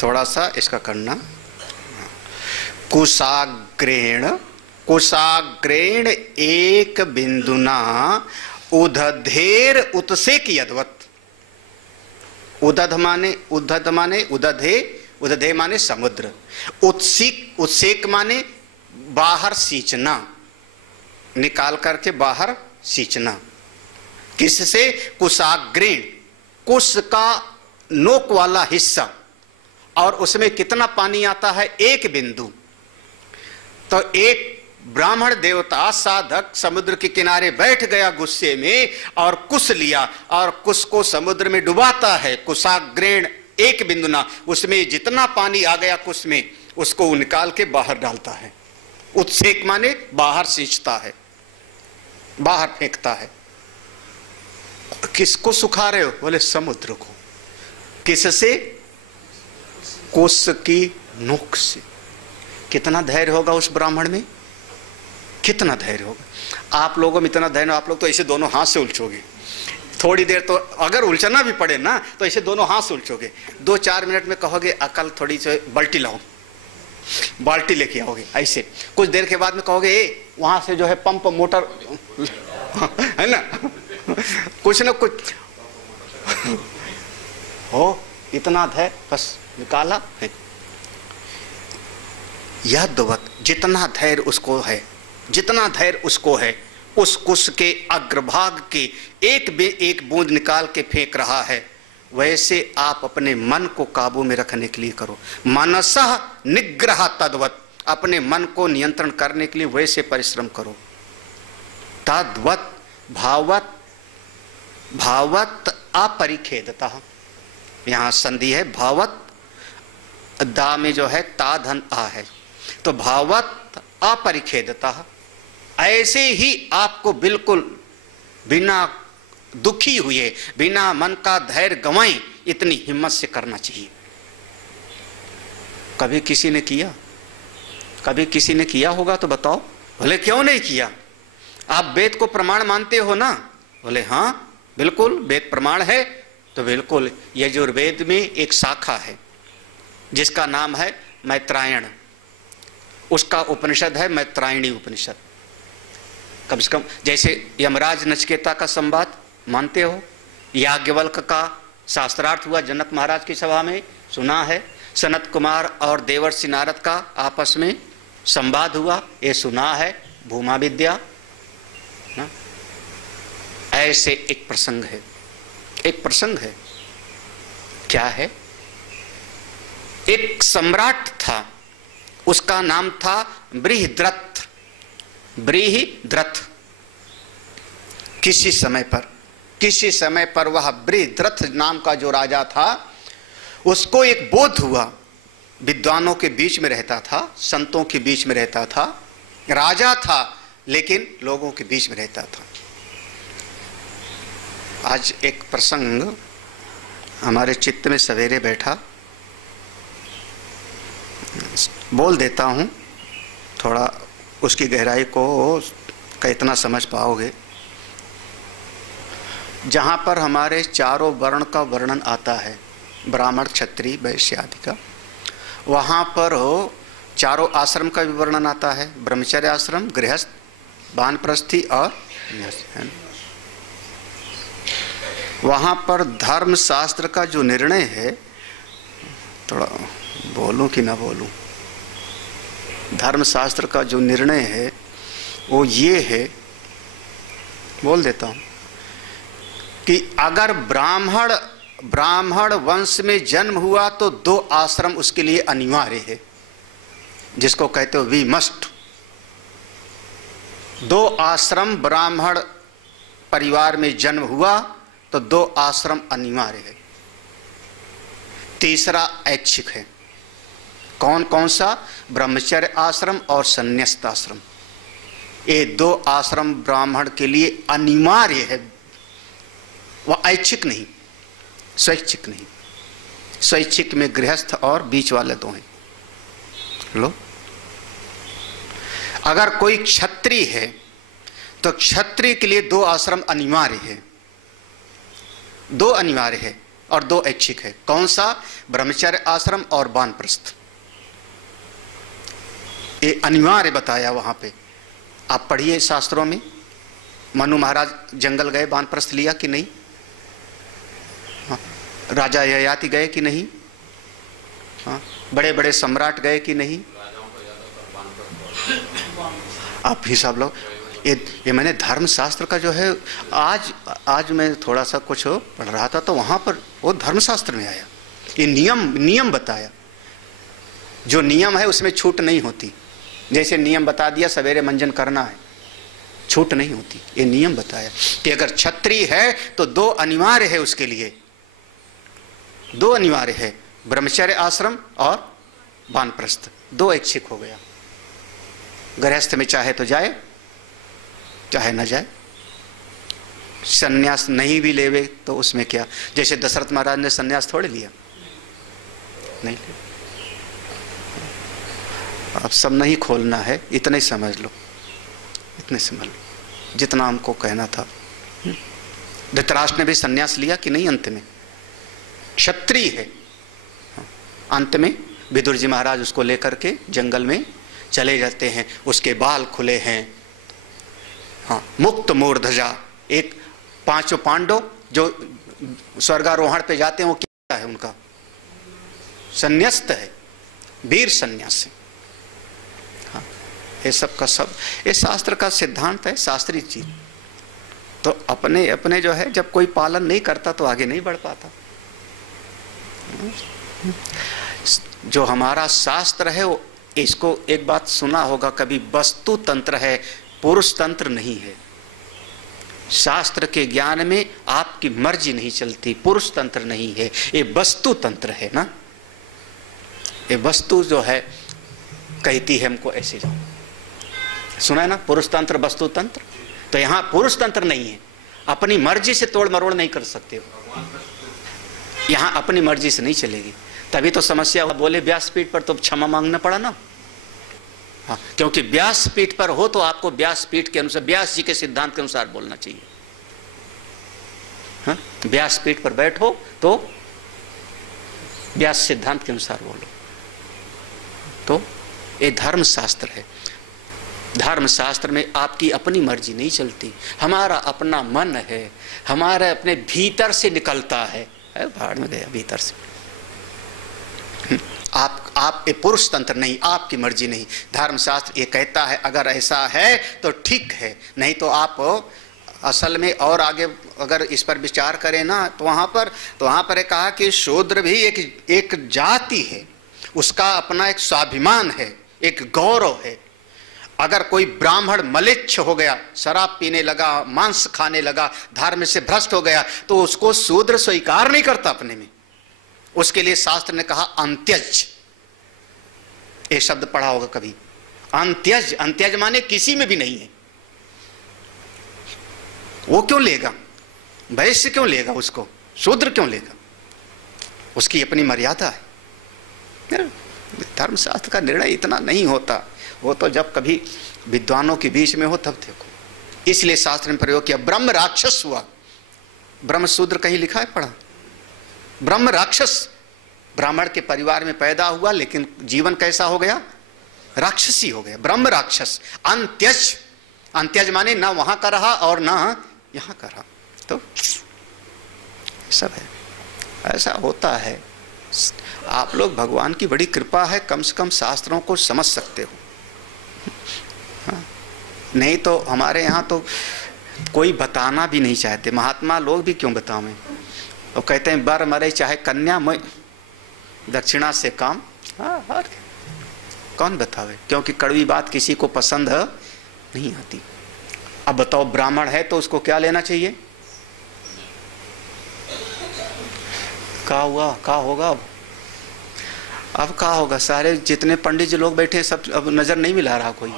थोड़ा सा इसका करना। कुशाग्रेण कुशाग्रेण एक बिंदुना उदधेर उत्सेक यद्वत्। उदध माने उदधे, उदधे माने समुद्र, उत्सेक, उत्सेक माने बाहर सींचना, निकाल करके बाहर सींचना। किससे? कुशाग्रेण, कुश का नोक वाला हिस्सा, और उसमें कितना पानी आता है? एक बिंदु। तो एक ब्राह्मण देवता साधक समुद्र के किनारे बैठ गया गुस्से में और कुश लिया और कुश को समुद्र में डुबाता है। कुशाग्रेण एक बिंदु ना, उसमें जितना पानी आ गया कुश में उसको निकाल के बाहर डालता है। उत्सेक माने बाहर सींचता है, बाहर फेंकता है। किसको सुखा रहे हो? बोले समुद्र को। किससे? कुश की नोक से। कितना धैर्य होगा उस ब्राह्मण में, कितना धैर्य होगा। आप लोगों में इतना धैर्य, आप लोग तो ऐसे दोनों हाथ से उलझोगे थोड़ी देर, तो अगर उलझना भी पड़े ना तो ऐसे दोनों हाथ से उलझोगे। 2-4 मिनट में कहोगे अकल थोड़ी सी बाल्टी लाओ, बाल्टी लेके आओगे। ऐसे कुछ देर के बाद में कहोगे ए वहां से जो है पंप मोटर है ना, कुछ ना कुछ हो। इतना धैर्य बस निकाला। यह दुवत, जितना धैर्य उसको है, जितना धैर्य उसको है, उस कुश के अग्रभाग के एक बूंद निकाल के फेंक रहा है, वैसे आप अपने मन को काबू में रखने के लिए करो। मनसः निग्रह तद्वत, अपने मन को नियंत्रण करने के लिए वैसे परिश्रम करो। तद्वत भावत, भावत अपरिखेदतः, यहाँ संधि है भावत, दा में जो है ता धन आ है, तो भावत अपरिखेदतः, ऐसे ही आपको बिल्कुल बिना दुखी हुए, बिना मन का धैर्य गंवाए इतनी हिम्मत से करना चाहिए। कभी किसी ने किया? कभी किसी ने किया होगा तो बताओ। बोले क्यों नहीं किया? आप वेद को प्रमाण मानते हो ना? बोले हाँ बिल्कुल वेद प्रमाण है। तो बिल्कुल यजुर्वेद में एक शाखा है जिसका नाम है मैत्रायण, उसका उपनिषद है मैत्रायणी उपनिषद। कम से कम जैसे यमराज नचिकेता का संवाद मानते हो, याज्ञवल्क्य का शास्त्रार्थ हुआ जनक महाराज की सभा में, सुना है। सनत कुमार और देवर्षि नारद का आपस में संवाद हुआ, ये सुना है। भूमा विद्या ना? ऐसे एक प्रसंग है, एक प्रसंग है। क्या है? एक सम्राट था, उसका नाम था बृहद्रथ। बृहद्रथ किसी समय पर वह बृहद्रथ नाम का जो राजा था, उसको एक बोध हुआ। विद्वानों के बीच में रहता था, संतों के बीच में रहता था, राजा था लेकिन लोगों के बीच में रहता था। आज एक प्रसंग हमारे चित्त में सवेरे बैठा, बोल देता हूँ, थोड़ा उसकी गहराई को कितना समझ पाओगे। जहाँ पर हमारे चारों वर्ण का वर्णन आता है, ब्राह्मण क्षत्रिय वैश्य आदि का, वहाँ पर हो चारों आश्रम का भी वर्णन आता है, ब्रह्मचर्य आश्रम, गृहस्थ, वानप्रस्थी और है। वहाँ पर धर्म शास्त्र का जो निर्णय है, थोड़ा बोलूं कि ना बोलूं, धर्मशास्त्र का जो निर्णय है वो ये है, बोल देता हूँ कि अगर ब्राह्मण वंश में जन्म हुआ तो 2 आश्रम उसके लिए अनिवार्य है, जिसको कहते हो वी मस्ट। 2 आश्रम, ब्राह्मण परिवार में जन्म हुआ तो 2 आश्रम अनिवार्य है। तीसरा ऐच्छिक है। कौन कौन सा? ब्रह्मचर्य आश्रम और संन्यास्त आश्रम। ये 2 आश्रम ब्राह्मण के लिए अनिवार्य है, वह ऐच्छिक नहीं, स्वैच्छिक नहीं। स्वैच्छिक में गृहस्थ और बीच वाले 2 हैं। लो, अगर कोई क्षत्रिय है तो क्षत्रिय के लिए 2 आश्रम अनिवार्य है, 2 अनिवार्य है और 2 ऐच्छिक है। कौन सा? ब्रह्मचर्य आश्रम और वानप्रस्थ, ये अनिवार्य बताया वहां पे। आप पढ़िए शास्त्रों में, मनु महाराज जंगल गए, वानप्रस्थ लिया कि नहीं? हाँ, राजा ययाति गए कि नहीं? हाँ, बड़े बड़े सम्राट गए कि नहीं? आप ही सब लोग ये मैंने धर्मशास्त्र का जो है, आज मैं थोड़ा सा कुछ पढ़ रहा था तो वहाँ पर वो धर्मशास्त्र में आया, ये नियम बताया। जो नियम है उसमें छूट नहीं होती। जैसे नियम बता दिया सवेरे मंजन करना है, छूट नहीं होती। ये नियम बताया कि अगर क्षत्रिय है तो 2 अनिवार्य है उसके लिए, 2 अनिवार्य है, ब्रह्मचर्य आश्रम और वानप्रस्थ। 2 ऐच्छिक हो गया। गृहस्थ में चाहे तो जाए चाहे न जाए, सन्यास नहीं भी लेवे तो उसमें क्या? जैसे दशरथ महाराज ने सन्यास थोड़े लिया, नहीं लिया। अब सब नहीं खोलना है, इतने ही समझ लो, इतने समझ लो जितना हमको कहना था। धृतराष्ट्र ने भी सन्यास लिया कि नहीं? अंत में क्षत्रिय है। अंत में विदुर जी महाराज उसको लेकर के जंगल में चले जाते हैं, उसके बाल खुले हैं। हाँ, मुक्त मूर्धजा। एक 5 पांडव जो स्वर्गारोहण पे जाते हैं वो क्या है? उनका संन्यास्त है, वीर संन्यास है। हाँ, ये सब का सब ये शास्त्र का सिद्धांत है, शास्त्रीय चीज। तो अपने अपने जो है जब कोई पालन नहीं करता तो आगे नहीं बढ़ पाता। जो हमारा शास्त्र है वो, इसको एक बात सुना होगा कभी, वस्तु तंत्र है, पुरुष तंत्र नहीं है। शास्त्र के ज्ञान में आपकी मर्जी नहीं चलती, पुरुष तंत्र नहीं है, ये वस्तु तंत्र है ना। ये वस्तु जो है कहती है हमको ऐसे जाओ, सुना है ना, पुरुष तंत्र वस्तु तंत्र। तो यहाँ पुरुष तंत्र नहीं है, अपनी मर्जी से तोड़ मरोड़ नहीं कर सकते हो, यहाँ अपनी मर्जी से नहीं चलेगी। तभी तो समस्या हुआ, बोले व्यासपीठ पर तो क्षमा मांगना पड़ा ना। हाँ, क्योंकि व्यासपीठ पर हो तो आपको व्यासपीठ के अनुसार, व्यास जी के सिद्धांत के अनुसार बोलना चाहिए। हाँ, व्यासपीठ पर बैठो तो व्यास सिद्धांत के अनुसार बोलो। तो ये धर्मशास्त्र है। धर्मशास्त्र में आपकी अपनी मर्जी नहीं चलती, हमारा अपना मन है, हमारे अपने भीतर से निकलता है। भाड़ में गया भीतर से। आप ये पुरुष तंत्र नहीं, आपकी मर्जी नहीं। धर्मशास्त्र ये कहता है अगर ऐसा है तो ठीक है, नहीं तो आप असल में और आगे अगर इस पर विचार करें ना तो वहाँ पर कहा कि शूद्र भी एक जाति है, उसका अपना एक स्वाभिमान है, एक गौरव है। अगर कोई ब्राह्मण मलेच्छ हो गया, शराब पीने लगा, मांस खाने लगा, धर्म से भ्रष्ट हो गया, तो उसको शूद्र स्वीकार नहीं करता अपने में। उसके लिए शास्त्र ने कहा अंत्यज। ये शब्द पढ़ा होगा कभी, अंत्यज। अंत्यज माने किसी में भी नहीं है। वो क्यों लेगा? वैश्य क्यों लेगा उसको? शूद्र क्यों लेगा? उसकी अपनी मर्यादा है। धर्मशास्त्र का निर्णय इतना नहीं होता, वो तो जब कभी विद्वानों के बीच में हो तब देखो। इसलिए शास्त्र ने प्रयोग किया, ब्रह्म राक्षस हुआ। ब्रह्म शूद्र कहीं लिखा है, पढ़ा? ब्रह्म राक्षस, ब्राह्मण के परिवार में पैदा हुआ लेकिन जीवन कैसा हो गया? राक्षसी हो गया, ब्रह्म राक्षस। अंत्यज, अंत्यज माने ना वहां का रहा और ना यहां का रहा। तो सब है, ऐसा होता है। आप लोग, भगवान की बड़ी कृपा है, कम से कम शास्त्रों को समझ सकते हो। हाँ, नहीं तो हमारे यहाँ तो कोई बताना भी नहीं चाहते। महात्मा लोग भी क्यों बतावें? वो कहते हैं बर मरे चाहे कन्या मैं, दक्षिणा से काम। हाँ, कौन बतावे? क्योंकि कड़वी बात किसी को पसंद नहीं आती। अब बताओ, ब्राह्मण है तो उसको क्या लेना चाहिए? क्या हुआ, क्या होगा? अब क्या होगा? सारे जितने पंडित जी लोग बैठे सब अब नजर नहीं मिला रहा कोई।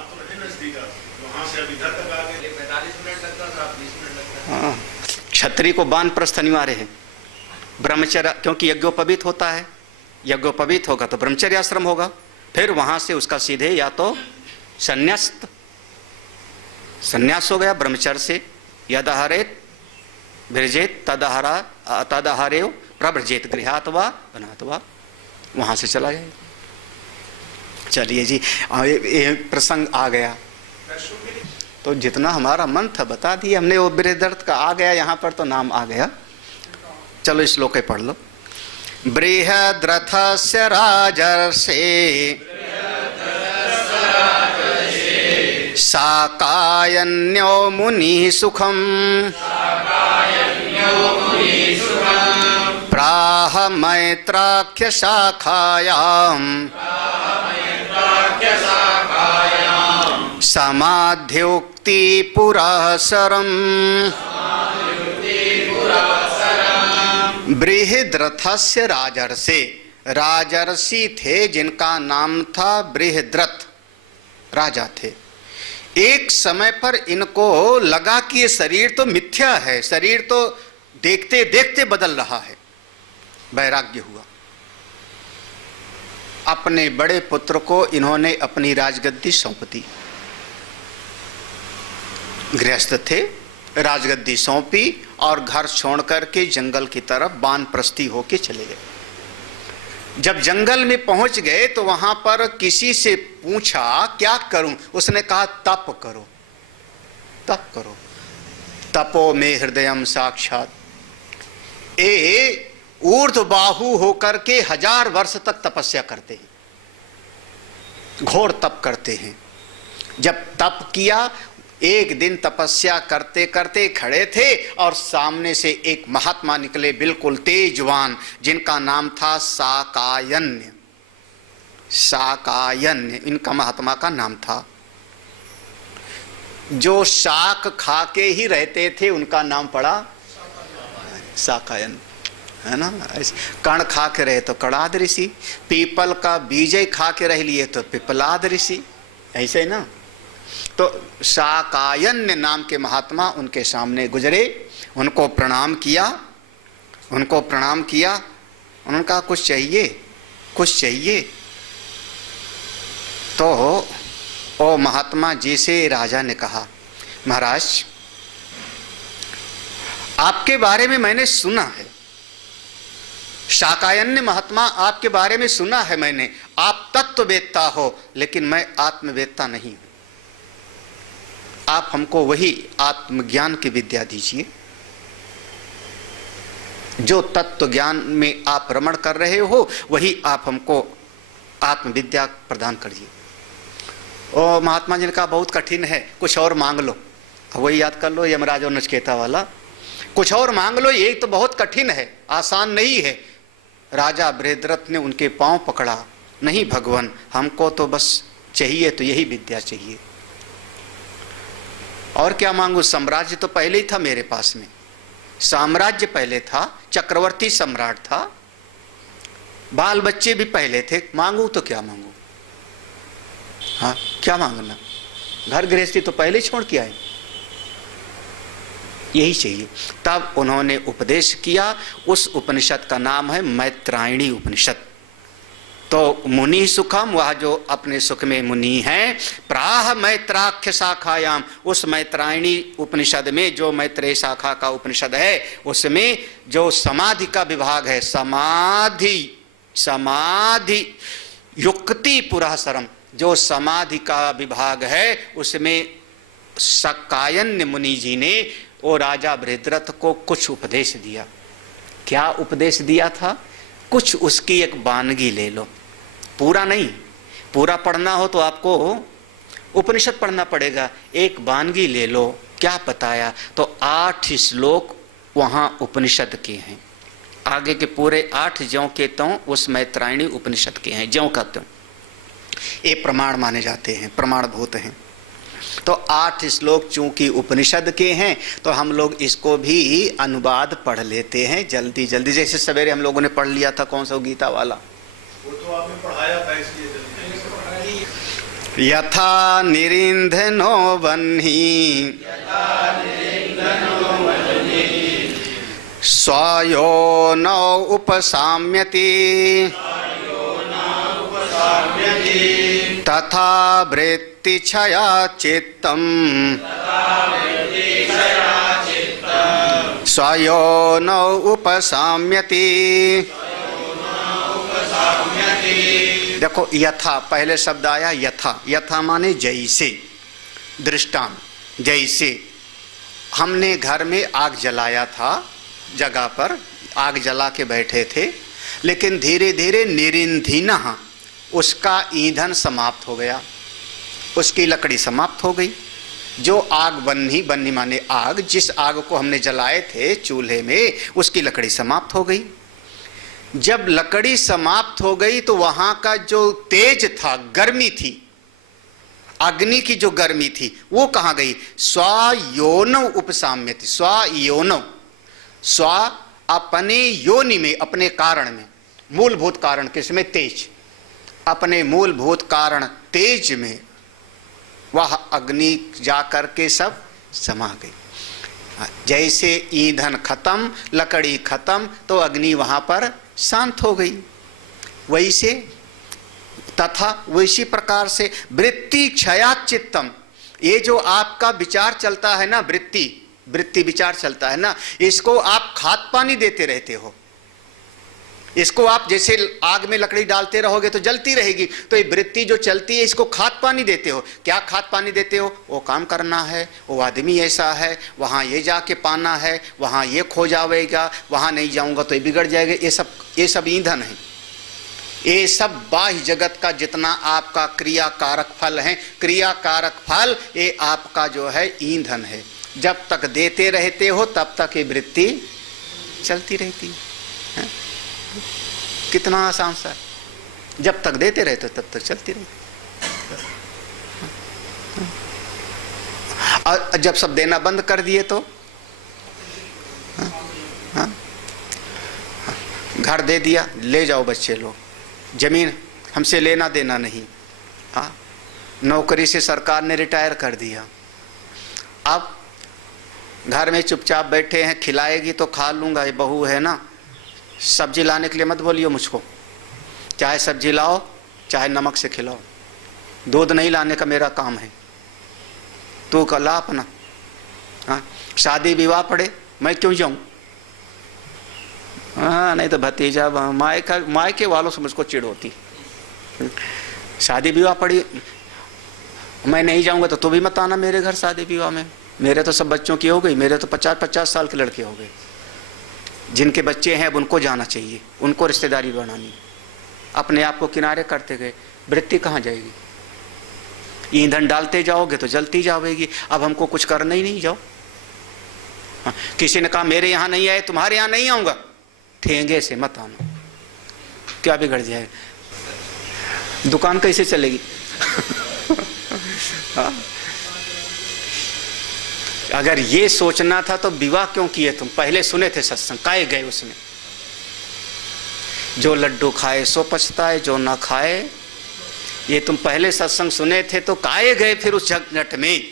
हाँ, क्षत्रिय को वानप्रस्थ अनिवार्य है, ब्रह्मचर्य, क्योंकि यज्ञोपवीत होता है। यज्ञोपवीत होगा तो ब्रह्मचर्य आश्रम होगा, फिर वहां से उसका सीधे या तो संन्यास्त, संन्यास हो गया ब्रह्मचर्य से। यदहरेत भृजेत तदहरेव प्रभृजेत गृहात वा वनात वा, वहां से चला जाए। चलिए जी, ये प्रसंग आ गया। तो जितना हमारा मन था बता दिया हमने। वो बृहद्रथ का आ गया यहाँ पर तो नाम आ गया। चलो श्लोक पढ़ लो। बृहद्रथस्य राजर्षे साकायन्यो मुनिः सुखम् प्राह मैत्राख्य शाखायाम् समाध्योक्ति पुरासरम्। बृहद्रथस्य राजर्षे, राजर्षि थे जिनका नाम था बृहद्रथ, राजा थे। एक समय पर इनको लगा कि ये शरीर तो मिथ्या है, शरीर तो देखते देखते बदल रहा है। वैराग्य हुआ। अपने बड़े पुत्र को इन्होंने अपनी राजगद्दी सौंप दी। गृहस्थ थे, राजगद्दी सौंपी और घर छोड़ करके जंगल की तरफ वानप्रस्थी होके चले गए। जब जंगल में पहुंच गए तो वहां पर किसी से पूछा क्या करूं, उसने कहा तप करो, तप करो। तपो में हृदयम साक्षात। ए ऊर्ध्वबाहु होकर के 1000 वर्ष तक तपस्या करते हैं, घोर तप करते हैं। जब तप किया, एक दिन तपस्या करते करते खड़े थे और सामने से एक महात्मा निकले, बिल्कुल तेजवान, जिनका नाम था साकायन्य। साकायन्य इनका महात्मा का नाम था। जो शाक खा के ही रहते थे उनका नाम पड़ा साकायन, है ना। कण खा के रहे तो कणाद ऋषि, पीपल का बीज खा के रह लिए तो पिपलाद ऋषि, ऐसे ही ना। तो साकायन्य नाम के महात्मा उनके सामने गुजरे, उनको प्रणाम किया, उनको प्रणाम किया। उन्होंने कहा कुछ चाहिए, कुछ चाहिए। तो ओ महात्मा जी से राजा ने कहा, महाराज आपके बारे में मैंने सुना है, साकायन्य महात्मा आपके बारे में सुना है मैंने, आप तत्ववेत्ता हो, लेकिन मैं आत्मवेत्ता नहीं हूं। आप हमको वही आत्मज्ञान की विद्या दीजिए, जो तत्व ज्ञान में आप रमण कर रहे हो वही आप हमको आत्मविद्या प्रदान करिए। और महात्मा जी ने कहा बहुत कठिन है, कुछ और मांग लो। वही याद कर लो यमराज और नचिकेता वाला, कुछ और मांग लो, ये तो बहुत कठिन है, आसान नहीं है। राजा बृहद्रथ ने उनके पांव पकड़ा, नहीं भगवान, हमको तो बस चाहिए तो यही विद्या चाहिए। और क्या मांगू, साम्राज्य तो पहले ही था मेरे पास में, साम्राज्य पहले था, चक्रवर्ती सम्राट था, बाल बच्चे भी पहले थे, मांगू तो क्या मांगू। हाँ क्या मांगना, घर गृहस्थी तो पहले छोड़ के आए, यही चाहिए। तब उन्होंने उपदेश किया, उस उपनिषद का नाम है मैत्रायणी उपनिषद। तो मुनि सुखम, वह जो अपने सुख में मुनि हैं, प्राह मैत्राख्य शाखायाम, उस मैत्रायणी उपनिषद में, जो मैत्रेय शाखा का उपनिषद है, उसमें जो समाधि का विभाग है, समाधि समाधि युक्ति पुरासरम, जो समाधि का विभाग है, उसमें साकायन्य मुनि जी ने वो राजा बृहद्रथ को कुछ उपदेश दिया। क्या उपदेश दिया था, कुछ उसकी एक वानगी ले लो, पूरा नहीं, पूरा पढ़ना हो तो आपको उपनिषद पढ़ना पड़ेगा, एक वानगी ले लो। क्या बताया, तो 8 श्लोक वहाँ उपनिषद के हैं, आगे के पूरे 8 ज्यों के त्यों उस मैत्रायणी उपनिषद के हैं, ज्यों का त्यों, ये प्रमाण माने जाते हैं, प्रमाणभूत हैं। तो 8 श्लोक चूंकि उपनिषद के हैं तो हम लोग इसको भी अनुवाद पढ़ लेते हैं जल्दी जल्दी। जैसे सवेरे हम लोगों ने पढ़ लिया था, कौन सा गीता वाला, वो तो आपने पढ़ाया था, इसलिए यथा निरिंधनो वह्नि स्वायो न उपसाम्यति तथा वृत्ति क्षया चित्तम स्वायो न उपसाम्यति। देखो यथा, पहले शब्द आया यथा, यथा माने जैसे, दृष्टांत। जैसे हमने घर में आग जलाया था, जगह पर आग जला के बैठे थे, लेकिन धीरे धीरे निरिंधिनः उसका ईंधन समाप्त हो गया, उसकी लकड़ी समाप्त हो गई। जो आग बन्नी माने आग, जिस आग को हमने जलाए थे चूल्हे में, उसकी लकड़ी समाप्त हो गई। जब लकड़ी समाप्त हो गई तो वहां का जो तेज था, गर्मी थी, अग्नि की जो गर्मी थी, वो कहाँ गई? स्वायोनव उपसाम्यति। स्वायोनव, स्व अपने योनि में, अपने कारण में, मूलभूत कारण किसमें? तेज। अपने मूलभूत कारण तेज में वह अग्नि जाकर के सब समा गई। जैसे ईंधन खत्म, लकड़ी खत्म, तो अग्नि वहां पर शांत हो गई। वैसे तथा वैसी प्रकार से वृत्ति क्षयात् चित्तम, ये जो आपका विचार चलता है ना, वृत्ति विचार चलता है ना, इसको आप खाद पानी देते रहते हो। इसको आप जैसे आग में लकड़ी डालते रहोगे तो जलती रहेगी, तो ये वृत्ति जो चलती है इसको खाद पानी देते हो। क्या खाद पानी देते हो? वो काम करना है, वो आदमी ऐसा है, वहाँ ये जाके पाना है, वहाँ ये खो जाएगा, वहाँ नहीं जाऊँगा तो ये बिगड़ जाएगा। ये सब ईंधन है। ये सब बाह्य जगत का जितना आपका क्रिया कारक फल है, क्रिया कारक फल ये आपका जो है ईंधन है। जब तक देते रहते हो तब तक ये वृत्ति चलती रहती है। कितना आसान सा, जब तक देते रहते हो तब तक चलती रहती। और जब सब देना बंद कर दिए तो घर दे दिया, ले जाओ बच्चे लोग, जमीन हमसे लेना देना नहीं। हाँ, नौकरी से सरकार ने रिटायर कर दिया, अब घर में चुपचाप बैठे हैं, खिलाएगी तो खा लूँगा, ये बहू है ना, सब्जी लाने के लिए मत बोलियो मुझको, चाहे सब्जी लाओ चाहे नमक से खिलाओ, दूध नहीं लाने का मेरा काम है, तू ला अपना। हाँ, शादी विवाह पड़े मैं क्यों जाऊँ? हाँ, नहीं तो भतीजा मायके वालों से मुझको चिढ़ होती। शादी विवाह पड़ी, मैं नहीं जाऊँगा तो तू भी मत आना मेरे घर शादी विवाह में। मेरे तो सब बच्चों की हो गई, मेरे तो 50-50 साल के लड़के हो गए। जिनके बच्चे हैं अब उनको जाना चाहिए, उनको रिश्तेदारी बनानी। अपने आप को किनारे करते गए, वृत्ति कहाँ जाएगी? ईंधन डालते जाओगे तो जलती जाएगी। अब हमको कुछ करना ही नहीं, जाओ। हाँ, किसी ने कहा मेरे यहाँ नहीं आए, तुम्हारे यहाँ नहीं आऊँगा, ठेंगे से मत आना, क्या बिगड़ जाएगा? दुकान कैसे चलेगी? हाँ? अगर ये सोचना था तो विवाह क्यों किए तुम? पहले सुने थे सत्संग, काहे गए उसमें? जो लड्डू खाए सो पछताए, जो ना खाए, ये तुम पहले सत्संग सुने थे तो काहे गए फिर उस झंझट में,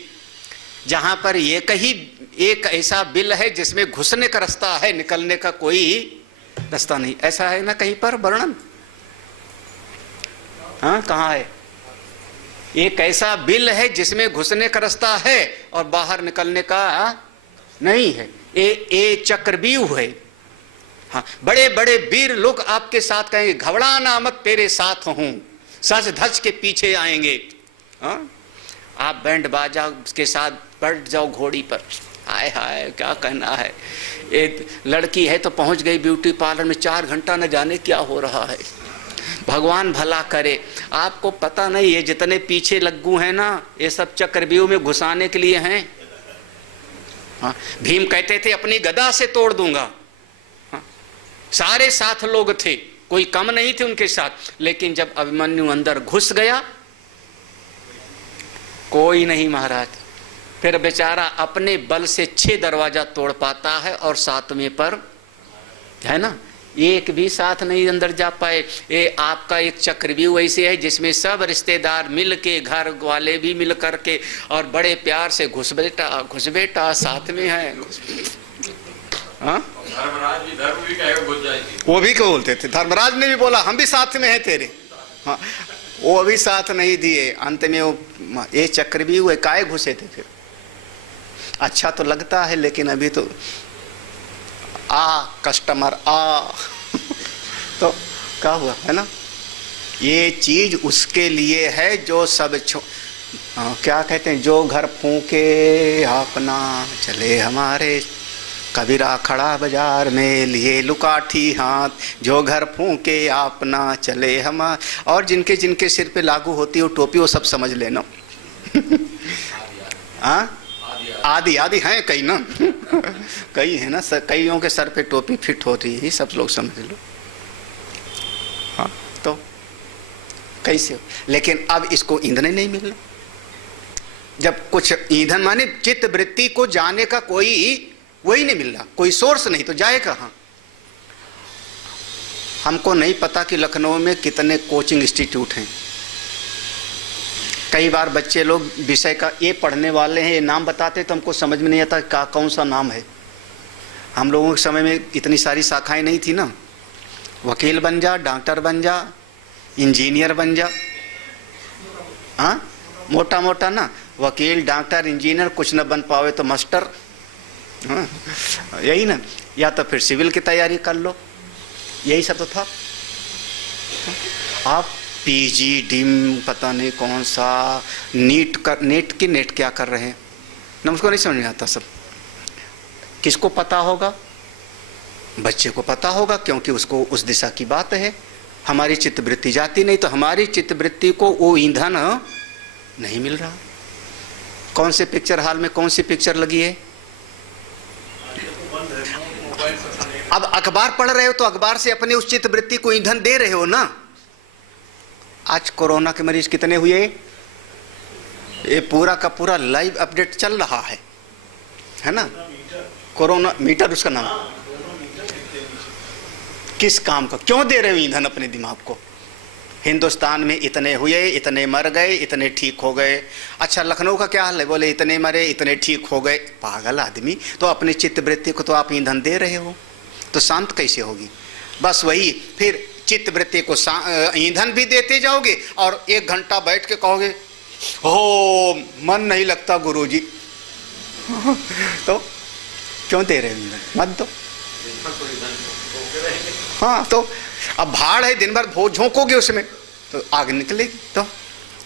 जहां पर एक ऐसा बिल है जिसमें घुसने का रास्ता है, निकलने का कोई रास्ता नहीं। ऐसा है ना कहीं पर वर्णन? हाँ, कहाँ है? एक ऐसा बिल है जिसमें घुसने का रास्ता है और बाहर निकलने का नहीं है। ये चक्रव्यूह है। हाँ, बड़े बड़े वीर लोग आपके साथ कहेंगे घबराना मत, तेरे साथ हूं, सच धज के पीछे आएंगे। हाँ, आप बैंड बाजा के साथ बैठ जाओ घोड़ी पर, हाय हाय क्या कहना है। एक लड़की है तो पहुंच गई ब्यूटी पार्लर में, 4 घंटा न जाने क्या हो रहा है। भगवान भला करे, आपको पता नहीं ये जितने पीछे लग्गू हैं ना, ये सब चक्रव्यूह में घुसाने के लिए हैं। हाँ, भीम कहते थे अपनी गदा से तोड़ दूंगा। हाँ, सारे साथ लोग थे, कोई कम नहीं थे उनके साथ, लेकिन जब अभिमन्यु अंदर घुस गया कोई नहीं महाराज। फिर बेचारा अपने बल से 6 दरवाजा तोड़ पाता है और 7वें पर है ना, एक भी साथ नहीं अंदर जा पाए। ये आपका एक चक्रव्यूह ऐसे है जिसमें सब रिश्तेदार मिल के, घर वाले भी मिल करके और बड़े प्यार से घुस बेटा साथ में है। हाँ, धर्म भी कहेगा घुस जाएगी, वो भी क्यों बोलते थे? धर्मराज ने भी बोला हम भी साथ में हैं तेरे। हाँ, वो भी साथ नहीं दिए, अंत में वो ये चक्रव्यूह है, काहे घुसे थे फिर? अच्छा तो लगता है लेकिन अभी तो कस्टमर तो क्या हुआ है ना। ये चीज उसके लिए है जो सब क्या कहते हैं, जो घर फूके अपना चले हमारे, कबीरा खड़ा बाजार में लिए लुकाठी हाथ, जो घर फूके अपना चले हम। और जिनके जिनके सिर पे लागू होती है वो टोपी, वो सब समझ लेना। हाँ, आदि आदि हैं कई ना। कई है ना, कईयों के सर पे टोपी फिट होती है, सब लोग समझ लो। हाँ, तो कैसे हो? लेकिन अब इसको ईंधन ही नहीं मिल रहा। जब कुछ ईंधन माने चित्त वृत्ति को जाने का कोई वही नहीं मिल रहा, कोई सोर्स नहीं, तो जाए कहाँ? हमको नहीं पता कि लखनऊ में कितने कोचिंग इंस्टीट्यूट हैं। कई बार बच्चे लोग विषय का ये पढ़ने वाले हैं, ये नाम बताते तो हमको समझ में नहीं आता क्या कौन सा नाम है। हम लोगों के समय में इतनी सारी शाखाएं नहीं थी ना। वकील बन जा, डॉक्टर बन जा, इंजीनियर बन जा। हाँ, मोटा मोटा ना, वकील डॉक्टर इंजीनियर, कुछ न बन पावे तो मास्टर। हाँ, यही ना, या तो फिर सिविल की तैयारी कर लो, यही सब तो था। आप पीजी डीम पता नहीं कौन सा नेट क्या कर रहे हैं ना, मुझको नहीं समझ में आता सब। किसको पता होगा? बच्चे को पता होगा, क्योंकि उसको उस दिशा की बात है। हमारी चित्तवृत्ति जाती नहीं, तो हमारी चित्तवृत्ति को वो ईंधन नहीं मिल रहा। कौन से पिक्चर हॉल में कौन सी पिक्चर लगी है? अब अखबार पढ़ रहे हो तो अखबार से अपने उस चित्तवृत्ति को ईंधन दे रहे हो ना। आज कोरोना के मरीज कितने हुए? ये पूरा का पूरा लाइव अपडेट चल रहा है ना। कोरोना मीटर उसका नाम। किस काम का? क्यों दे रहे हो ईंधन अपने दिमाग को? हिंदुस्तान में इतने हुए, इतने मर गए, इतने ठीक हो गए। अच्छा, लखनऊ का क्या हाल है? बोले इतने मरे, इतने ठीक हो गए। पागल आदमी। तो अपनी चित्तवृत्ति को तो आप ईंधन दे रहे हो, तो शांत कैसे होगी? बस वही, फिर चित्तवृत्ति को ईंधन भी देते जाओगे और 1 घंटा बैठ के कहोगे हो मन नहीं लगता गुरुजी। तो क्यों दे रहे हो ईंधन? मत दो। हाँ, तो अब भाड़ है, दिन भर भोज झोंकोगे उसमें तो आग निकलेगी। तो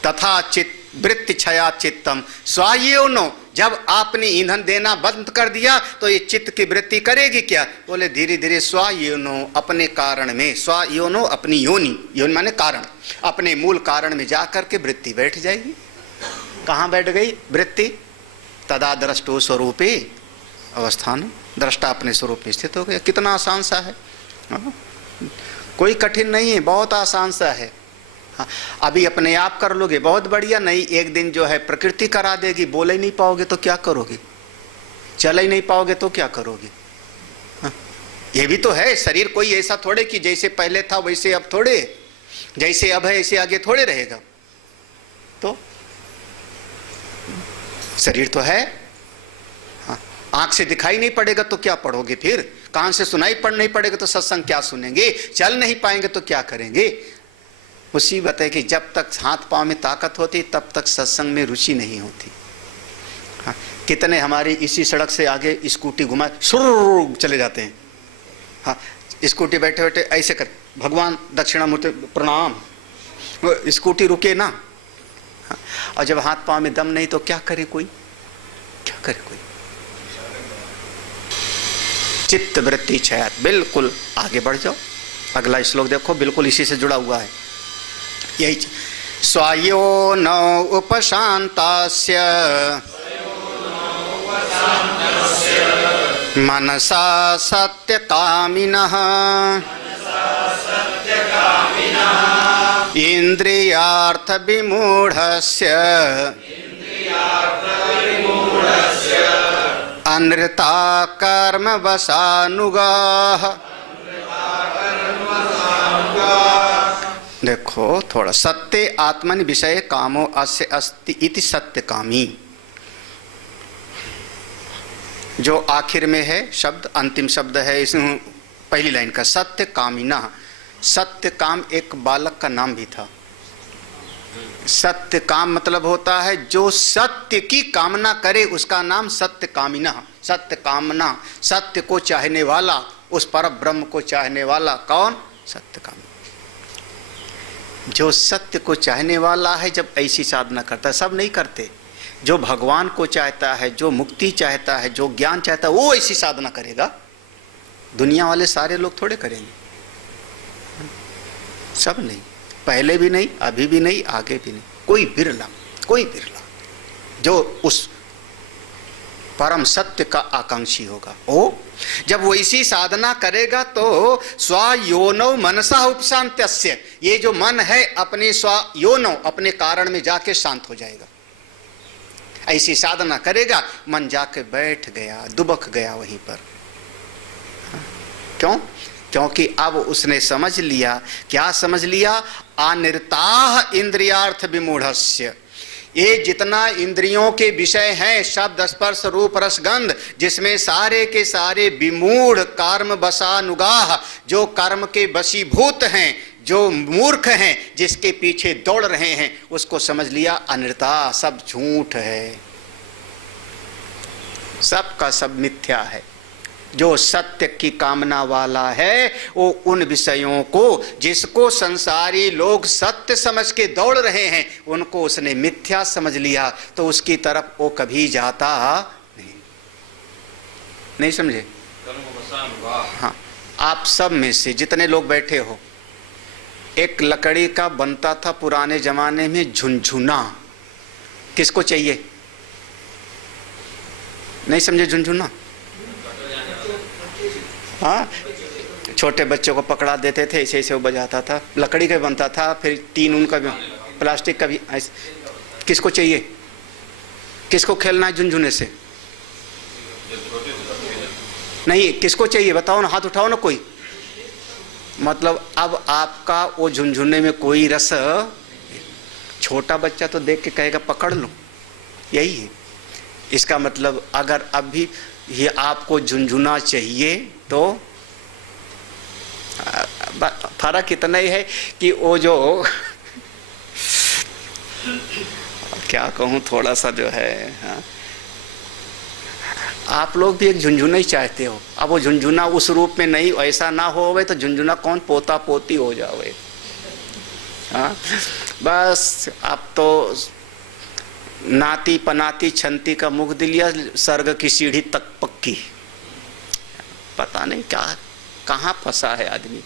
तथा चित्त वृत्ति छया चित्तम स्वायोनो, जब आपने ईंधन देना बंद कर दिया तो ये चित्त की वृत्ति करेगी क्या? बोले धीरे धीरे स्वायोनो, अपने कारण में, स्वायोनो अपनी योनि, योनि माने कारण, अपने मूल कारण में जाकर के वृत्ति बैठ जाएगी। कहाँ बैठ गई वृत्ति? तदा दृष्टो स्वरूपे अवस्थान, दृष्टा अपने स्वरूप में स्थित हो गया। कितना आसान सा है। हाँ? कोई कठिन नहीं है, बहुत आसान सा है। हाँ, अभी अपने आप कर लोगे बहुत बढ़िया, नहीं एक दिन जो है प्रकृति करा देगी। बोल ही नहीं पाओगे तो क्या करोगे? चल ही नहीं पाओगे तो क्या करोगे? हाँ, ये भी तो है। शरीर कोई ऐसा थोड़े कि जैसे पहले था वैसे अब थोड़े, जैसे अब है ऐसे आगे थोड़े रहेगा। तो शरीर तो है। हाँ, आंख से दिखाई नहीं पड़ेगा तो क्या पढ़ोगे? फिर कान से सुनाई पड़ नहीं पड़ेगा तो सत्संग क्या सुनेंगे? चल नहीं पाएंगे तो क्या करेंगे? मुसीबत है कि जब तक हाथ पांव में ताकत होती तब तक सत्संग में रुचि नहीं होती। हाँ, कितने हमारी इसी सड़क से आगे स्कूटी घुमा सुर चले जाते हैं। हाँ, स्कूटी बैठे बैठे ऐसे कर, भगवान दक्षिणामूर्ति प्रणाम, वो स्कूटी रुके ना। हाँ, और जब हाथ पांव में दम नहीं तो क्या करे कोई? क्या करे कोई? चित्त वृत्ति छया, बिल्कुल आगे बढ़ जाओ। अगला श्लोक देखो, बिल्कुल इसी से जुड़ा हुआ है। यही स्वायो न उपशांतास्य मनसा सत्यकामिनः इंद्रियार्थ विमूढ़स्य अनृता कर्म वसानुगाः। देखो थोड़ा, सत्य आत्मनि विषय कामो अस्य अस्ति इति सत्य कामी, जो आखिर में है शब्द, अंतिम शब्द है इसमें पहली लाइन का, सत्य कामिना। सत्य काम एक बालक का नाम भी था। सत्य काम मतलब होता है जो सत्य की कामना करे, उसका नाम सत्य कामिना। सत्य कामना, सत्य को चाहने वाला, उस पर ब्रह्म को चाहने वाला कौन? सत्य कामिना। जो सत्य को चाहने वाला है जब ऐसी साधना करता है, सब नहीं करते, जो भगवान को चाहता है, जो मुक्ति चाहता है, जो ज्ञान चाहता है, वो ऐसी साधना करेगा। दुनिया वाले सारे लोग थोड़े करेंगे, सब नहीं, पहले भी नहीं, अभी भी नहीं, आगे भी नहीं, कोई बिरला जो उस परम सत्य का आकांक्षी होगा। ओ जब वो इसी साधना करेगा तो स्वयोनौ मनसा उपशांत्यस्य, ये जो मन है अपने स्वयोनौ, अपने कारण में जाके शांत हो जाएगा। ऐसी साधना करेगा, मन जाके बैठ गया, दुबक गया वहीं पर। क्यों? क्योंकि अब उसने समझ लिया। क्या समझ लिया? अनिर्ताः इंद्रियार्थ विमूढ़स्य, ये जितना इंद्रियों के विषय हैं, शब्द स्पर्श रूप रस गंध, जिसमें सारे के सारे विमूढ़ कर्म बसानुगाह, जो कर्म के वशीभूत हैं, जो मूर्ख हैं, जिसके पीछे दौड़ रहे हैं, उसको समझ लिया अनिर्ता, सब झूठ है, सब का सब मिथ्या है। जो सत्य की कामना वाला है वो उन विषयों को, जिसको संसारी लोग सत्य समझ के दौड़ रहे हैं, उनको उसने मिथ्या समझ लिया, तो उसकी तरफ वो कभी जाता नहीं समझे? हाँ, आप सब में से जितने लोग बैठे हो, एक लकड़ी का बनता था पुराने जमाने में झुनझुना, किसको चाहिए? नहीं समझे झुनझुना? हाँ, छोटे बच्चों को पकड़ा देते थे, ऐसे ऐसे वो बजाता था, लकड़ी का बनता था, फिर टीन उनका भी, प्लास्टिक का भी। किसको चाहिए? किसको खेलना है झुनझुने से? नहीं, किसको चाहिए बताओ ना, हाथ उठाओ ना कोई। मतलब अब आपका वो झुनझुने में कोई रस, छोटा बच्चा तो देख के कहेगा पकड़ लो, यही है इसका मतलब। अगर अभी ये आपको झुनझुना चाहिए तो फर्क इतना ही है कि वो जो क्या कहूँ, थोड़ा सा जो है, हाँ, आप लोग भी एक झुनझुना ही चाहते हो। अब वो झुनझुना उस रूप में नहीं, ऐसा ना हो तो झुनझुना कौन पोता पोती हो जाओगे। हाँ, बस अब तो नाती पनाती छंती का मुख दिलिया, स्वर्ग की सीढ़ी तक पक्की। पता नहीं क्या कहाँ फंसा है आदमी।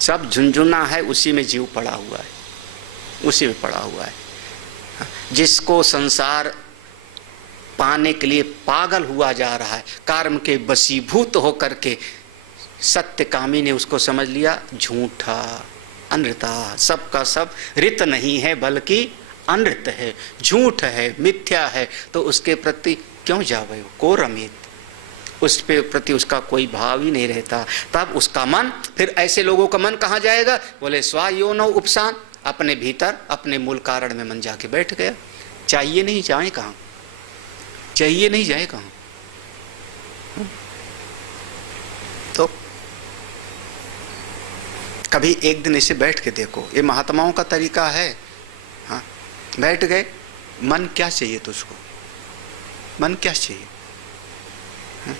सब झुनझुना है, उसी में जीव पड़ा हुआ है, उसी में पड़ा हुआ है। जिसको संसार पाने के लिए पागल हुआ जा रहा है, कर्म के वशीभूत होकर के, सत्यकामी ने उसको समझ लिया झूठा, अनृता, सब का सब रित नहीं है बल्कि अनृत है, झूठ है, मिथ्या है। तो उसके प्रति क्यों जावे हो? को रमित, उस पे प्रति उसका कोई भाव ही नहीं रहता। तब उसका मन, फिर ऐसे लोगों का मन कहाँ जाएगा? बोले स्वयोनौ उपशांत, अपने भीतर अपने मूल कारण में मन जाके बैठ गया। चाहिए नहीं जाए कहाँ, चाहिए नहीं जाए कहाँ। तो कभी एक दिन इसे बैठ के देखो, ये महात्माओं का तरीका है। हाँ, बैठ गए, मन क्या चाहिए तुझको, मन क्या चाहिए? हाँ?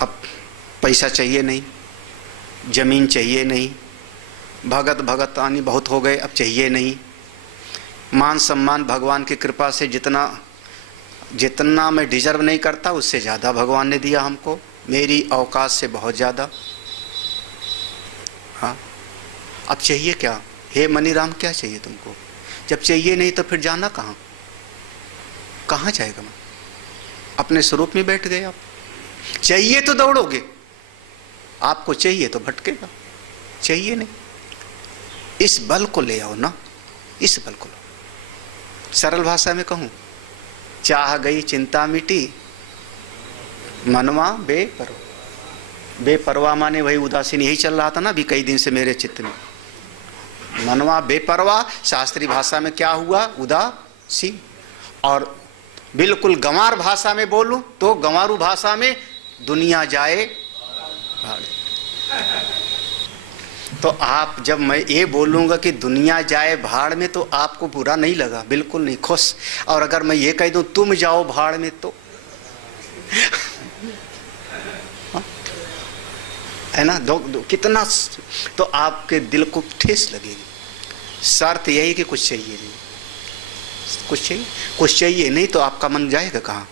अब पैसा चाहिए नहीं, जमीन चाहिए नहीं, भगत भगतानी बहुत हो गए, अब चाहिए नहीं, मान सम्मान भगवान की कृपा से जितना मैं डिजर्व नहीं करता उससे ज़्यादा भगवान ने दिया हमको, मेरी औकात से बहुत ज़्यादा। हाँ, अब चाहिए क्या? हे मनीराम, क्या चाहिए तुमको? जब चाहिए नहीं तो फिर जाना कहाँ? कहाँ जाएगा मैं? अपने स्वरूप में बैठ गए आप। चाहिए तो दौड़ोगे, आपको चाहिए तो भटकेगा। चाहिए नहीं, इस बल को ले आओ ना, इस बल को लो। सरल भाषा में कहूँ, चाह गई चिंता मिटी, मनवा बेपरवाह। बेपरवाह माने वही उदासीन, यही चल रहा था ना अभी कई दिन से मेरे चित्त में। मनवा बेपरवाह, शास्त्रीय भाषा में क्या हुआ? उदासीन। और बिल्कुल गंवार भाषा में बोलूं तो गंवारू भाषा में दुनिया जाए भाड़े। तो आप, जब मैं ये बोलूँगा कि दुनिया जाए भाड़ में, तो आपको बुरा नहीं लगा? बिल्कुल नहीं, खुश। और अगर मैं ये कह दूँ तुम जाओ भाड़ में, तो है ना, कितना, तो आपके दिल को ठेस लगेगी। शर्त यही कि कुछ चाहिए नहीं, कुछ चाहिए नहीं तो आपका मन जाएगा कहाँ।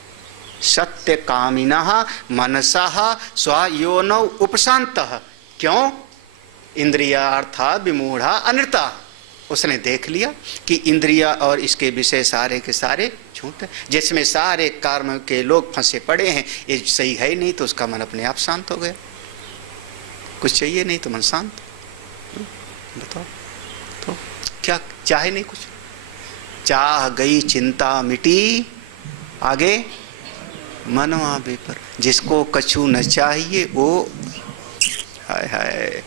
सत्य कामिनः मनसः स्वयोनौ उपशान्तः। क्यों? इंद्रियार्था विमूढ़ा अनृता। उसने देख लिया कि इंद्रिया और इसके विषय सारे के सारे झूठ है, जिसमें सारे कर्म के लोग फंसे पड़े हैं, ये सही है ही नहीं, तो उसका मन अपने आप शांत हो गया। कुछ चाहिए नहीं तो मन शांत। बताओ तो क्या चाहे नहीं कुछ, चाह गई चिंता मिटी, आगे मनवा बेपर। जिसको कछु न चाहिए वो, हाय हाय,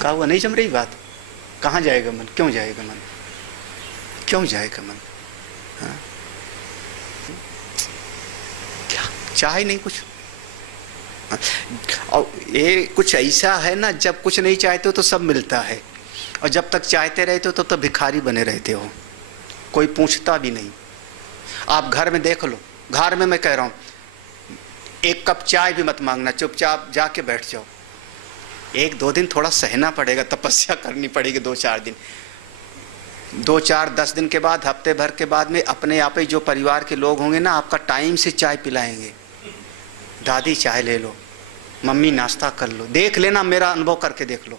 क्या हुआ, नहीं जम रही बात। कहाँ जाएगा मन, क्यों जाएगा मन, क्यों जाएगा मन? हाँ? क्या चाहे नहीं कुछ। हाँ? और ये कुछ ऐसा है ना, जब कुछ नहीं चाहते हो तो सब मिलता है, और जब तक चाहते रहते हो तो भिखारी बने रहते हो, कोई पूछता भी नहीं। आप घर में देख लो, घर में मैं कह रहा हूँ, एक कप चाय भी मत मांगना, चुपचाप जाके बैठ जाओ। 1-2 दिन थोड़ा सहना पड़ेगा, तपस्या करनी पड़ेगी, 2-4 दिन, 2-4-10 दिन के बाद, हफ्ते भर के बाद में अपने आप ही जो परिवार के लोग होंगे ना, आपका टाइम से चाय पिलाएंगे। दादी चाय ले लो, मम्मी नाश्ता कर लो, देख लेना, मेरा अनुभव करके देख लो।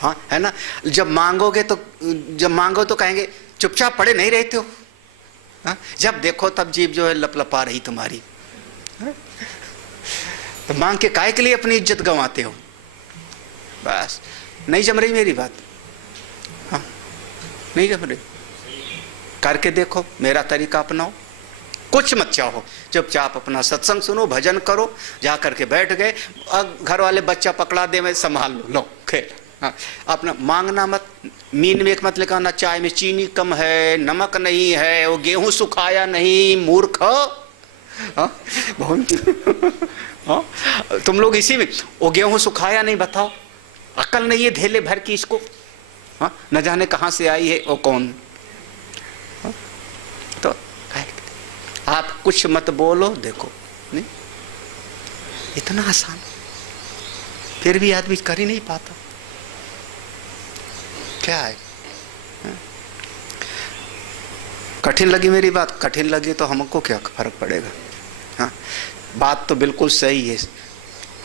हाँ, है ना। जब मांगो तो कहेंगे चुपचाप पड़े नहीं रहते हो। हाँ? जब देखो तब जीभ जो है लपलपा रही तुम्हारी। हाँ? तो मांग के काहे के लिए अपनी इज्जत गंवाते हो? बस नहीं जम रही मेरी बात। हाँ, नहीं जम रही, करके देखो, मेरा तरीका अपनाओ, कुछ मत चाहो, चुपचाप अपना सत्संग सुनो, भजन करो, जा करके बैठ गए, घर वाले बच्चा पकड़ा दे, मैं संभाल लो खेल। हाँ, अपना मांगना मत, मीन में एक मत लिखाना, चाय में चीनी कम है, नमक नहीं है, वो गेहूं सुखाया नहीं, मूर्ख। हाँ? हाँ? तुम लोग इसी में, वो गेहूं सुखाया नहीं, बताओ, अकल नहीं है धेले भर की इसको। हाँ? न जाने कहाँ से आई है वो कौन। हाँ? तो आप कुछ मत बोलो, देखो नहीं, इतना आसान, फिर भी आदमी कर ही नहीं पाता। क्या है? कठिन लगी मेरी बात, कठिन लगी तो हमको क्या फर्क पड़ेगा। हाँ, बात तो बिल्कुल सही है।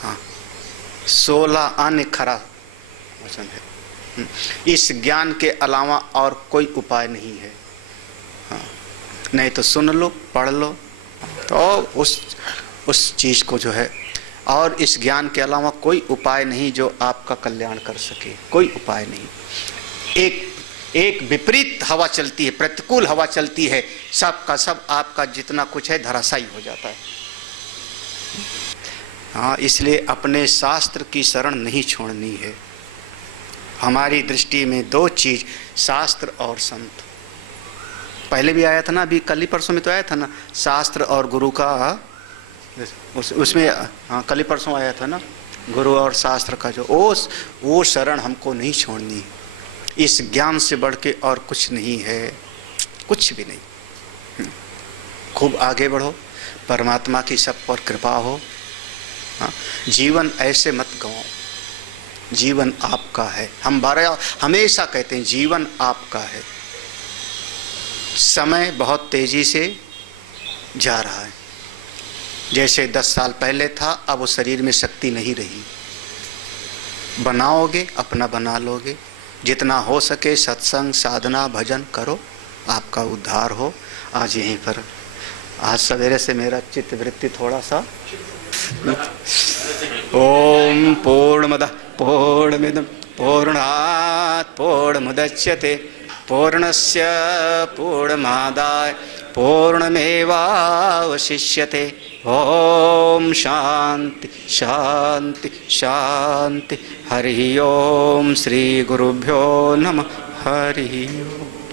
हाँ, 16 अन्य खरा वचन है। इस ज्ञान के अलावा और कोई उपाय नहीं है। हाँ, नहीं तो सुन लो, पढ़ लो, तो उस चीज को जो है, और इस ज्ञान के अलावा कोई उपाय नहीं जो आपका कल्याण कर सके, कोई उपाय नहीं। एक विपरीत हवा चलती है, प्रतिकूल हवा चलती है, सब का सब आपका जितना कुछ है धराशायी हो जाता है। हाँ, इसलिए अपने शास्त्र की शरण नहीं छोड़नी है। हमारी दृष्टि में 2 चीज, शास्त्र और संत। पहले भी आया था ना, अभी कल ही परसों में तो आया था ना, शास्त्र और गुरु का, उसमें हाँ कल ही परसों आया था ना, गुरु और शास्त्र का जो वो शरण हमको नहीं छोड़नी है। इस ज्ञान से बढ़ के और कुछ नहीं है, कुछ भी नहीं। खूब आगे बढ़ो, परमात्मा की सब पर कृपा हो। हाँ, जीवन ऐसे मत गवाओ, जीवन आपका है। हम हमेशा कहते हैं जीवन आपका है। समय बहुत तेजी से जा रहा है, जैसे 10 साल पहले था, अब वो शरीर में शक्ति नहीं रही। बनाओगे अपना, बना लोगे, जितना हो सके सत्संग साधना भजन करो, आपका उद्धार हो। आज यहीं पर, आज सवेरे से मेरा चित्त वृत्ति थोड़ा सा। ओम पूर्णमदः पूर्णमिदं पूर्णात् पूर्णमुदच्यते पूर्णस्य पूर्णमादाय पूर्णमेवावशिष्यते। ओम शांति शांति शांति। हरि ओम। श्री गुरुभ्यो नमः। हरि ओम।